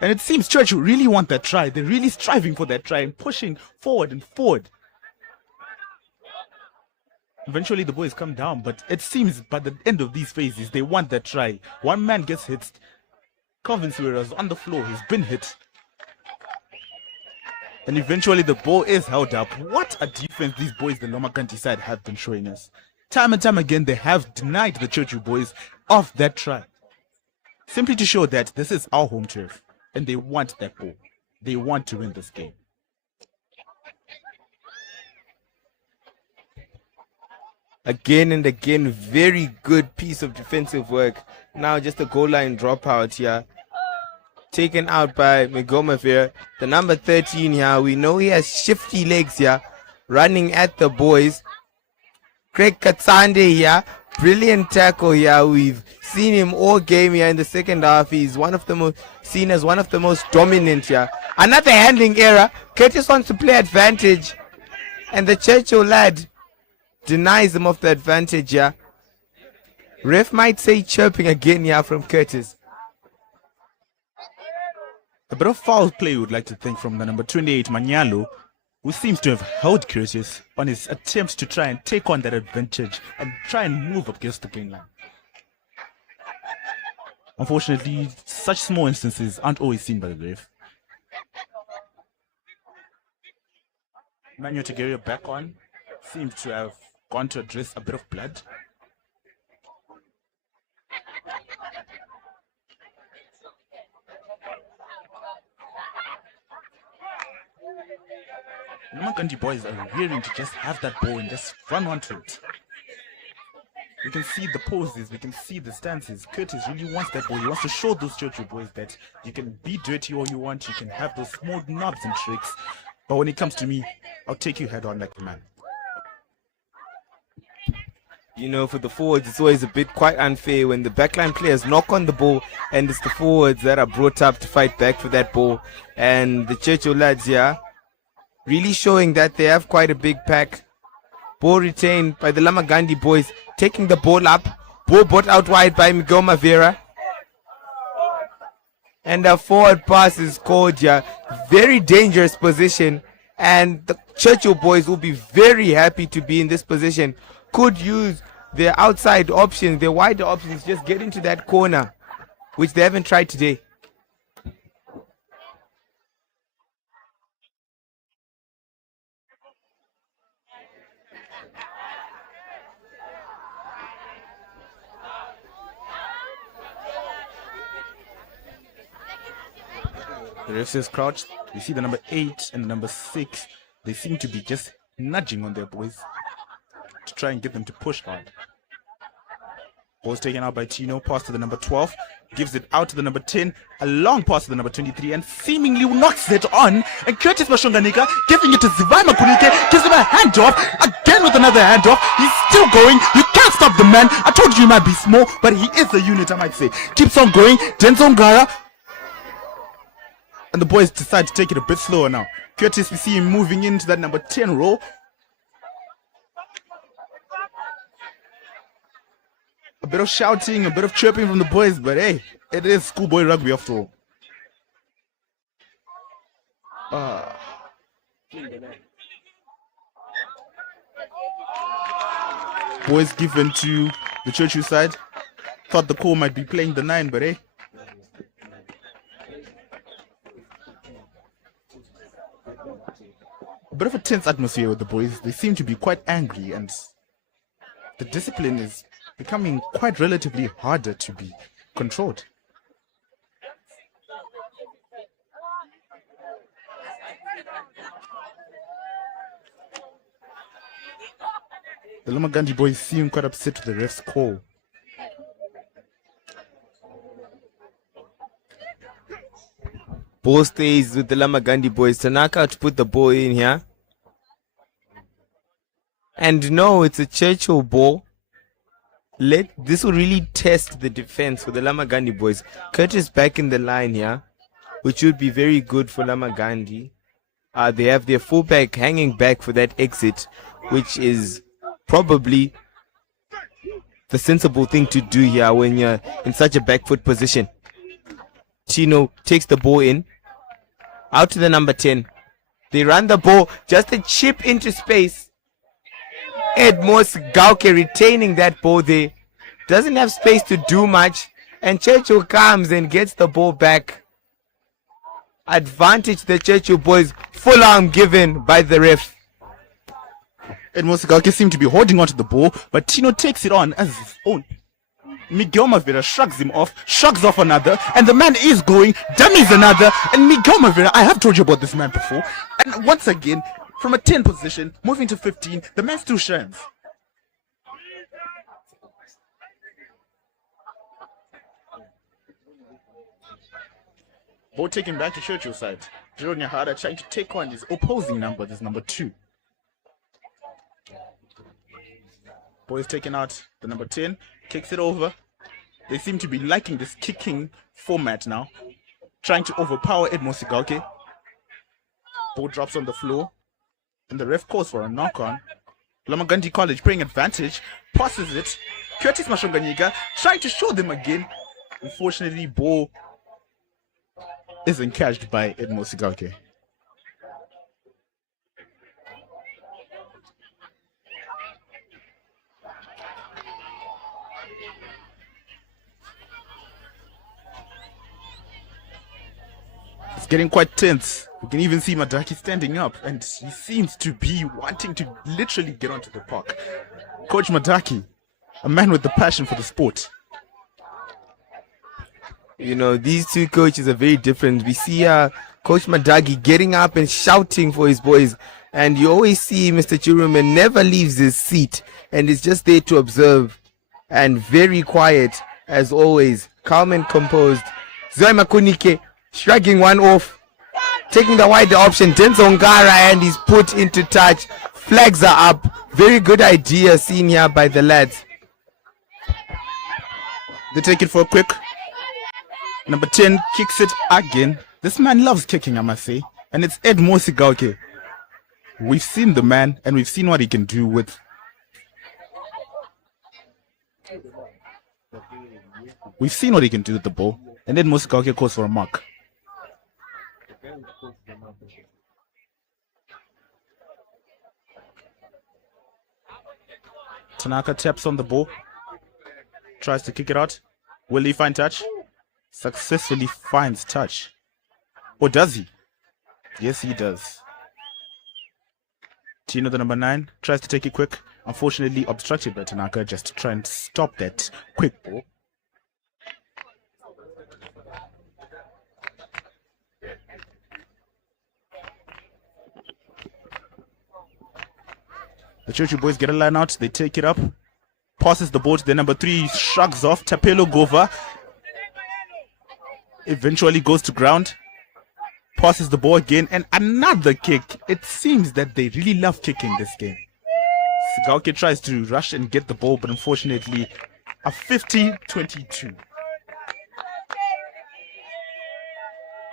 And it seems Churchill really want that try. They're really striving for that try and pushing forward and forward. Eventually, the boys come down, but it seems by the end of these phases, they want that try. One man gets hit. Calvin Suarez on the floor. He's been hit. And eventually, the ball is held up. What a defense these boys, the Lomagundi side, have been showing us. Time and time again, they have denied the Churchill boys of that try. Simply to show that this is our home turf. And they want that ball. They want to win this game. Again and again, very good piece of defensive work. Now just a goal line dropout here. Taken out by Migomafir. The number 13 here, we know he has shifty legs here. Running at the boys. Craig Katsande here. Brilliant tackle here. We've seen him all game here in the second half. He's one of the most seen as one of the most dominant here. Another handling error. Curtis wants to play advantage. And the Churchill lad denies him of the advantage here. Ref might say chirping again here from Curtis. A bit of foul play we would like to think from the number 28, Manyalo, who seems to have held Curtis on his attempts to try and take on that advantage and try and move up against the gain line. Unfortunately, such small instances aren't always seen by the ref. Manuel Tegeria back on, seems to have gone to address a bit of blood. The Lomagundi boys are rearing to just have that ball and just run onto it. We can see the poses, we can see the stances. Curtis really wants that ball. He wants to show those Churchill boys that you can be dirty all you want, you can have those small knobs and tricks. But when it comes to me, I'll take you head on like a man. You know, for the forwards, it's always a bit quite unfair when the backline players knock on the ball and it's the forwards that are brought up to fight back for that ball. And the Churchill lads here really showing that they have quite a big pack. Ball retained by the Lomagundi boys, taking the ball up. Ball brought out wide by Miguel Mavera. And a forward pass is called here. Very dangerous position. And the Churchill boys will be very happy to be in this position. Could use their outside options, their wider options, just get into that corner, which they haven't tried today. The ref says crouched. We see the number 8 and the number 6. They seem to be just nudging on their boys to try and get them to push hard. Ball's taken out by Tino. Pass to the number 12. Gives it out to the number 10. A long pass to the number 23 and seemingly knocks it on. And Curtis Mashonganika giving it to Zivai Makunike. Gives him a handoff. Again with another handoff. He's still going. You can't stop the man. I told you he might be small, but he is a unit, I might say. Keeps on going. Denzel Ngara. And the boys decide to take it a bit slower now. Curtis, we see him moving into that number 10 role. A bit of shouting, a bit of chirping from the boys, but hey, it is schoolboy rugby after all. Boys given to the Churchill side. Thought the call might be playing the 9, but hey. A bit of a tense atmosphere with the boys. They seem to be quite angry and the discipline is becoming quite relatively harder to be controlled. The Lomagundi boys seem quite upset with the ref's call. Ball stays with the Lomagundi boys. Tanaka to put the ball in here. And no, it's a Churchill ball. This will really test the defense for the Lomagundi boys. Curtis back in the line here, which would be very good for Lomagundi. They have their fullback hanging back for that exit, which is probably the sensible thing to do here when you're in such a back foot position. Tino takes the ball in. Out to the number 10. They run the ball. Just a chip into space. Edmore Sigauke retaining that ball there. Doesn't have space to do much. And Churchill comes and gets the ball back. Advantage the Churchill boys. Full arm given by the ref. Edmore Sigauke seemed to be holding onto the ball, but Tino takes it on as his own. Miguel Mavera shrugs him off, shrugs off another, and the man is going, dummies another, and Miguel Mavera, I have told you about this man before, and once again, from a 10 position, moving to 15, the man still shines. Ball taken back to Churchill's side. Jerome Nyahara trying to take on his opposing number, this number 2. Ball is taken out, the number 10 kicks it over. They seem to be liking this kicking format now, trying to overpower Edmore Sigauke. Ball drops on the floor, and the ref calls for a knock-on. Lomagundi College playing advantage, passes it. Curtis Mashonganyiga trying to show them again. Unfortunately, ball isn't catched by Edmore Sigauke. It's getting quite tense. We can even see Madaki standing up, and he seems to be wanting to literally get onto the park. Coach Madaki, a man with the passion for the sport. You know, these two coaches are very different. We see Coach Madagi getting up and shouting for his boys, and you always see Mr. Chiruman never leaves his seat and is just there to observe, and very quiet as always, calm and composed. Zoe Makunike shrugging one off, taking the wider option. Denzo Ngara, and he's put into touch. Flags are up. Very good idea seen here by the lads. They take it for a quick. Number 10 kicks it again. This man loves kicking, I must say. And it's Edmore Sigauke. We've seen the man, and we've seen what he can do with... We've seen what he can do with the ball. And Edmore Sigauke calls for a mark. Tanaka taps on the ball. Tries to kick it out. Will he find touch? Successfully finds touch. Or does he? Yes, he does. Tino, the number 9, tries to take it quick. Unfortunately obstructed by Tanaka just to try and stop that quick ball. The Churchill boys get a line out. They take it up. Passes the ball to the number 3. Shrugs off. Tapelo Gova eventually goes to ground. Passes the ball again. And another kick. It seems that they really love kicking this game. Sigauke tries to rush and get the ball, but unfortunately a 50-22.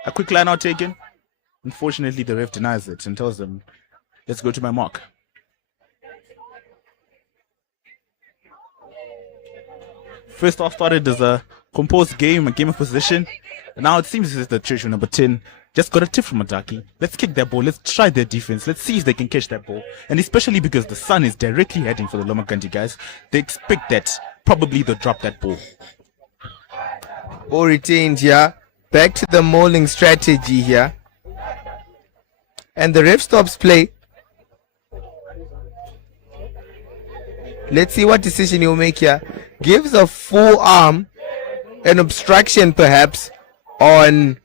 A quick line out taken. Unfortunately the ref denies it and tells them, let's go to my mark. First half started as a composed game, a game of possession. Now it seems as if the Churchill number 10 just got a tip from Madaki. Let's kick that ball. Let's try their defense. Let's see if they can catch that ball. And especially because the sun is directly heading for the Lomagundi guys, they expect that probably they'll drop that ball. Ball retained here. Back to the mauling strategy here. And the ref stops play. Let's see what decision he'll make here. Gives a full arm, an obstruction perhaps, on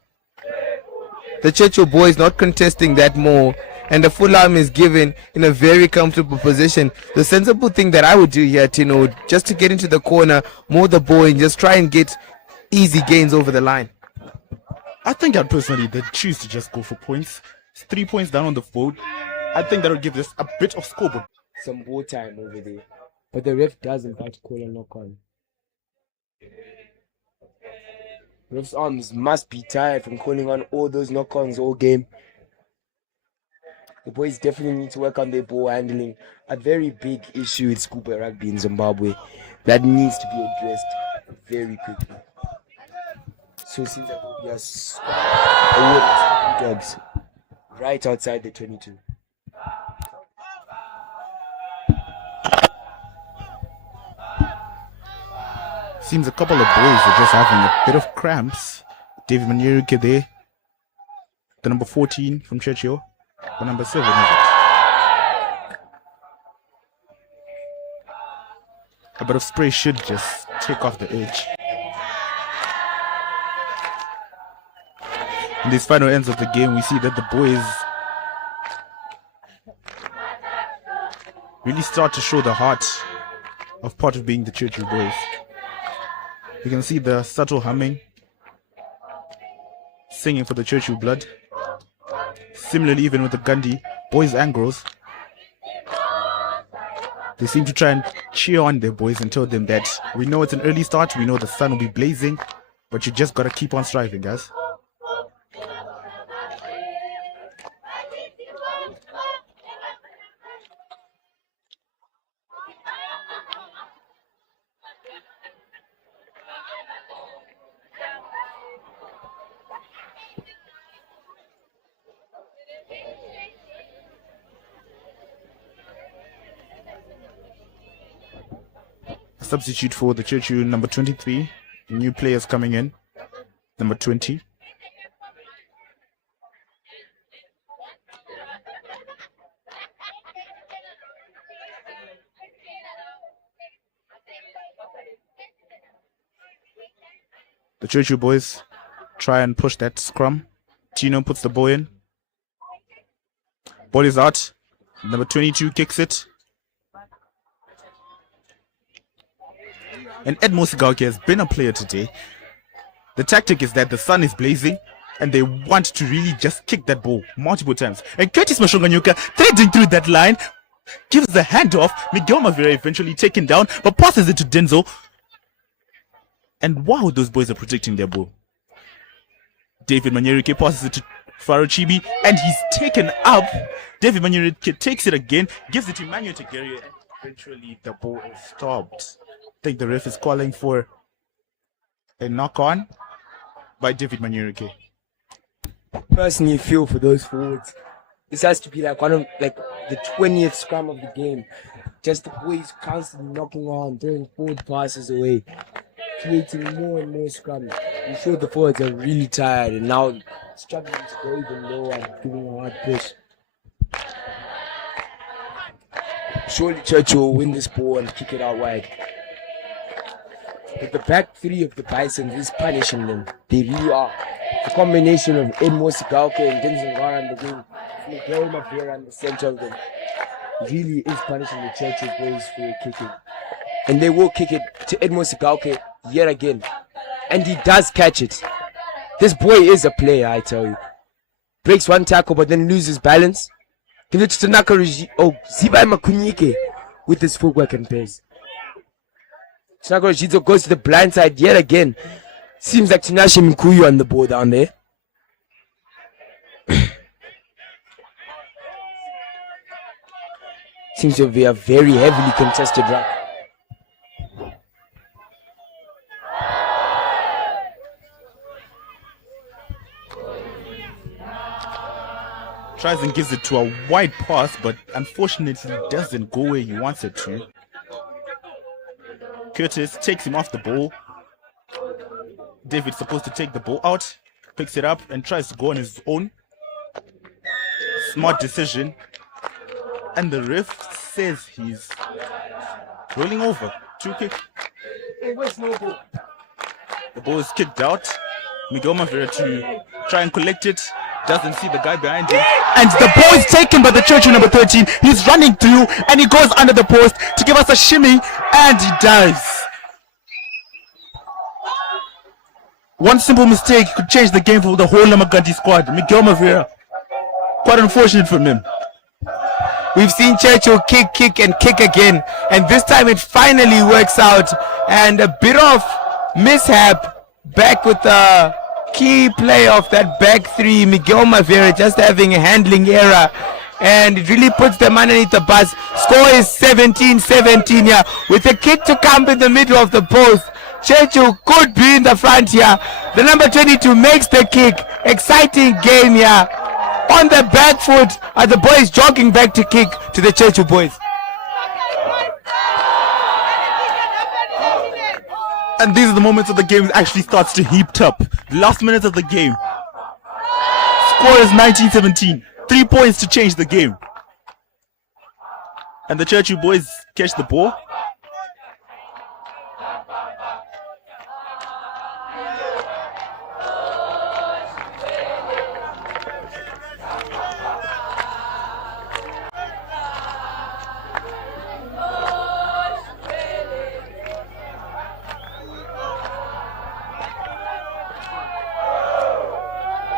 the Churchill boys, not contesting that more, and the full arm is given in a very comfortable position. The sensible thing that I would do here, Tino, just to get into the corner, mow the ball, and just try and get easy gains over the line. I think I'd personally they'd choose to just go for points. It's 3 points down on the board. I think that would give us a bit of scoreboard. Some ball time over there. But the ref does in fact call a knock-on. Ref's arms must be tired from calling on all those knock-ons all game. The boys definitely need to work on their ball handling. A very big issue with Scuba Rugby in Zimbabwe. that needs to be addressed very quickly. So it seems like we'll be a dogs right outside the 22. Seems a couple of boys are just having a bit of cramps. David Manyeruke there. The number 14 from Churchill. The number 7, is it? A bit of spray should just take off the edge. In these final ends of the game, we see that the boys really start to show the heart of part of being the Churchill boys. You can see the subtle humming, singing for the Churchill blood. Similarly, even with the Gandhi boys and girls, they seem to try and cheer on their boys and tell them that we know it's an early start, we know the sun will be blazing, but you just gotta keep on striving, guys. Substitute for the Churchill number 23. New players coming in. Number 20. The Churchill boys try and push that scrum. Tino puts the ball in. Ball is out. Number 22 kicks it. And Edmo Sigauke has been a player today. The tactic is that the sun is blazing and they want to really just kick that ball multiple times. And Curtis Mashonganyuka threading through that line, gives the handoff. Miguel Mavera eventually taken down, but passes it to Denzel. And wow, those boys are protecting their ball. David Manyeruke passes it to Faro Chibi, and he's taken up. David Manyeruke takes it again, gives it to Emmanuel Tegeri, and eventually the ball is stopped. I think the ref is calling for a knock-on by David Manyeruke. Personally, feel for those forwards. This has to be like one of the 20th scrum of the game. Just the boys constantly knocking on, throwing forward passes away, creating more and more scrums. I'm sure the forwards are really tired and now struggling to go even lower and giving a hard push. Surely Churchill will win this ball and kick it out wide. But the back three of the Bisons is punishing them. They really are. The combination of Edmo Sigauke and Denzel Ngara in the game, Miguel Mavera in the center of them, really is punishing the Churchill boys for their kicking. And they will kick it to Edmo Sigauke yet again. And he does catch it. This boy is a player, I tell you. Breaks one tackle but then loses balance. Give it to Tanaka Zibai Makunyike with his footwork and pace. Tanaka Regizo goes to the blind side yet again. Seems like Tinashe Mikuyu on the ball down there. Seems to be a very heavily contested ruck. Tries and gives it to a wide pass, but unfortunately doesn't go where he wants it to. Curtis takes him off the ball. David's supposed to take the ball out, picks it up and tries to go on his own. Smart decision. And the ref says he's rolling over. 2 kick. Hey, where's no ball? The ball is kicked out. Miguel Mavera to try and collect it. Doesn't see the guy behind him. And the ball is taken by the Churchill number 13. He's running through and he goes under the post to give us a shimmy. And he does. One simple mistake could change the game for the whole Lomagundi squad. Miguel Mavera. Quite unfortunate for him. We've seen Churchill kick and kick again. And this time it finally works out. And a bit of mishap back with the key play of that back three. Miguel Mavera just having a handling error. and it really puts them underneath the bus. Score is 17-17 here, with a kick to come in the middle of the post. Churchill could be in the front here. The number 22 makes the kick. Exciting game here. On the back foot are the boys jogging back to kick to the Churchill boys. And these are the moments of the game actually starts to heat up. The last minutes of the game. Score is 19-17. 3 points to change the game. And the Churchill boys catch the ball.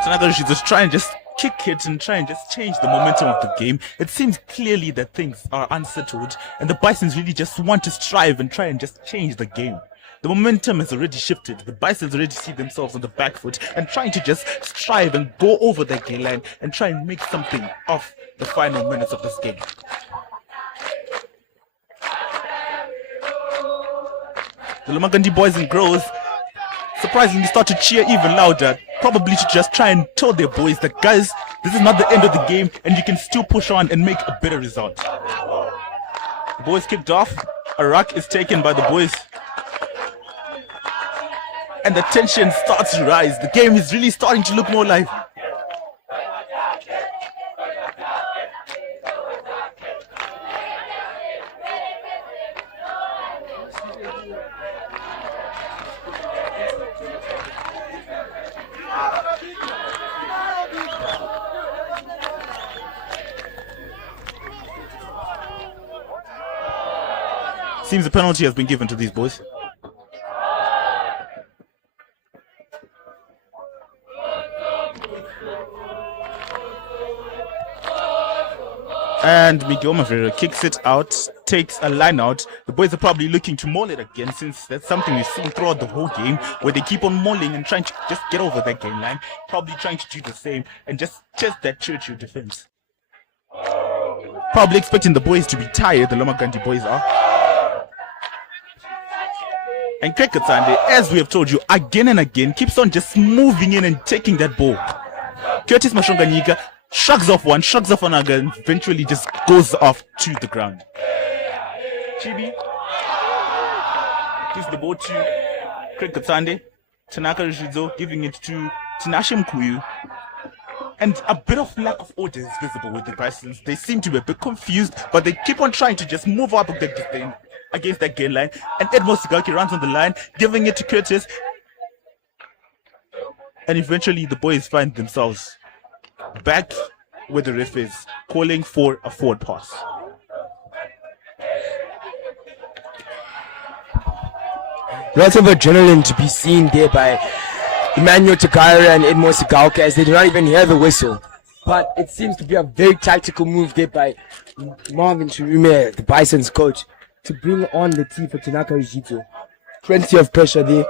So now they should just try and just kick it and try and just change the momentum of the game. It seems clearly that things are unsettled and the Bisons really just want to strive and try and just change the game. The momentum has already shifted. The Bisons already see themselves on the back foot and trying to just strive and go over the game line and try and make something of the final minutes of this game. The Lomagundi boys and girls surprisingly start to cheer even louder, probably to just try and tell their boys that, guys, this is not the end of the game and you can still push on and make a better result. The boys kicked off. A ruck is taken by the boys. And the tension starts to rise. The game is really starting to look more lively. Seems a penalty has been given to these boys. And Miguel Mavera kicks it out, takes a line out. The boys are probably looking to maul it again, since that's something we've seen throughout the whole game, where they keep on mauling and trying to just get over that game line. Probably trying to do the same and just test that Churchill defense. Probably expecting the boys to be tired, the Lomagundi boys are. And Krekatsande, as we have told you again and again, keeps on just moving in and taking that ball. Curtis Mashonganyika shrugs off one, shrugs off another, and eventually just goes off to the ground. Chibi gives the ball to Krekatsande. Tanaka Rishizo giving it to Tinashe Mkuyu. And a bit of lack of order is visible with the Bisons. They seem to be a bit confused, but they keep on trying to just move up against that game line. And Edmo Sigaki runs on the line, giving it to Curtis. And eventually the boys find themselves back where the ref is, calling for a forward pass. Lots of adrenaline to be seen there by Emmanuel Tagara and Edmo Sigauke, as they do not even hear the whistle. But it seems to be a very tactical move there by Marvin Chirume, the Bison's coach, to bring on the tee for Tanaka Rijito. Plenty of pressure there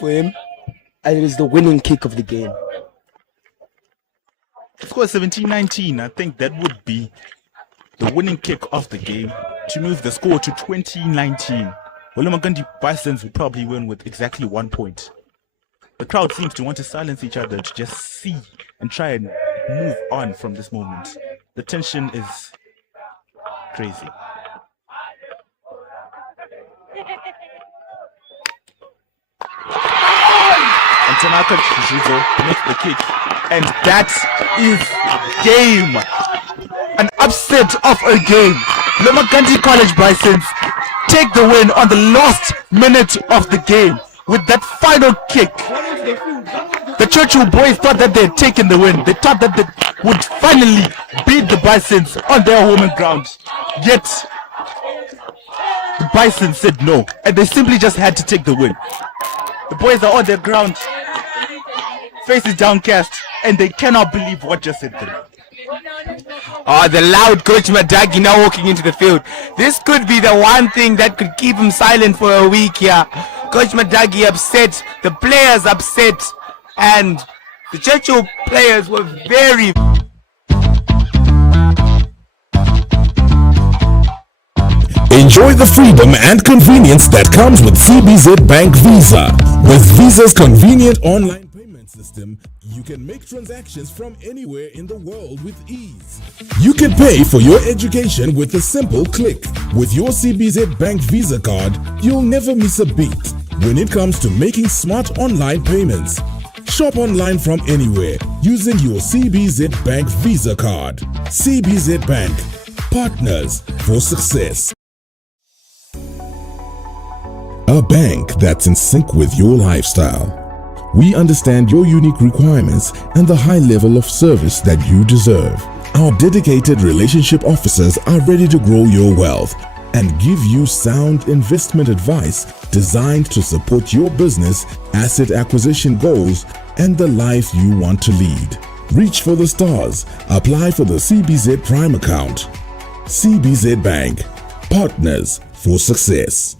for him, and it is the winning kick of the game. Of course, 17-19, I think that would be the winning kick of the game to move the score to 20-19. Well, Lomagundi Bisons would probably win with exactly 1 point. The crowd seems to want to silence each other to just see and try and move on from this moment. The tension is crazy. And Tanaka Shizuzo makes the kick. And that is game. An upset of a game. Lomagundi College Bisons take the win on the last minute of the game with that final kick. The Churchill boys thought that they had taken the win. They thought that they would finally beat the Bisons on their home ground. Yet, the Bisons said no, and they simply just had to take the win. The boys are on their ground, faces downcast, and they cannot believe what just hit them. Oh, the loud Coach Madagi now walking into the field. This could be the one thing that could keep him silent for a week here. Coach Madagi upset, the players upset, and the Churchill players were very... Enjoy the freedom and convenience that comes with CBZ Bank Visa. With Visa's convenient online payment system, you can make transactions from anywhere in the world with ease. You can pay for your education with a simple click. With your CBZ Bank Visa card, you'll never miss a beat when it comes to making smart online payments. Shop online from anywhere using your CBZ Bank Visa card. CBZ Bank, partners for success. A bank that's in sync with your lifestyle. We understand your unique requirements and the high level of service that you deserve. Our dedicated relationship officers are ready to grow your wealth and give you sound investment advice designed to support your business, asset acquisition goals, and the life you want to lead. Reach for the stars. Apply for the CBZ Prime account. CBZ Bank, partners for success.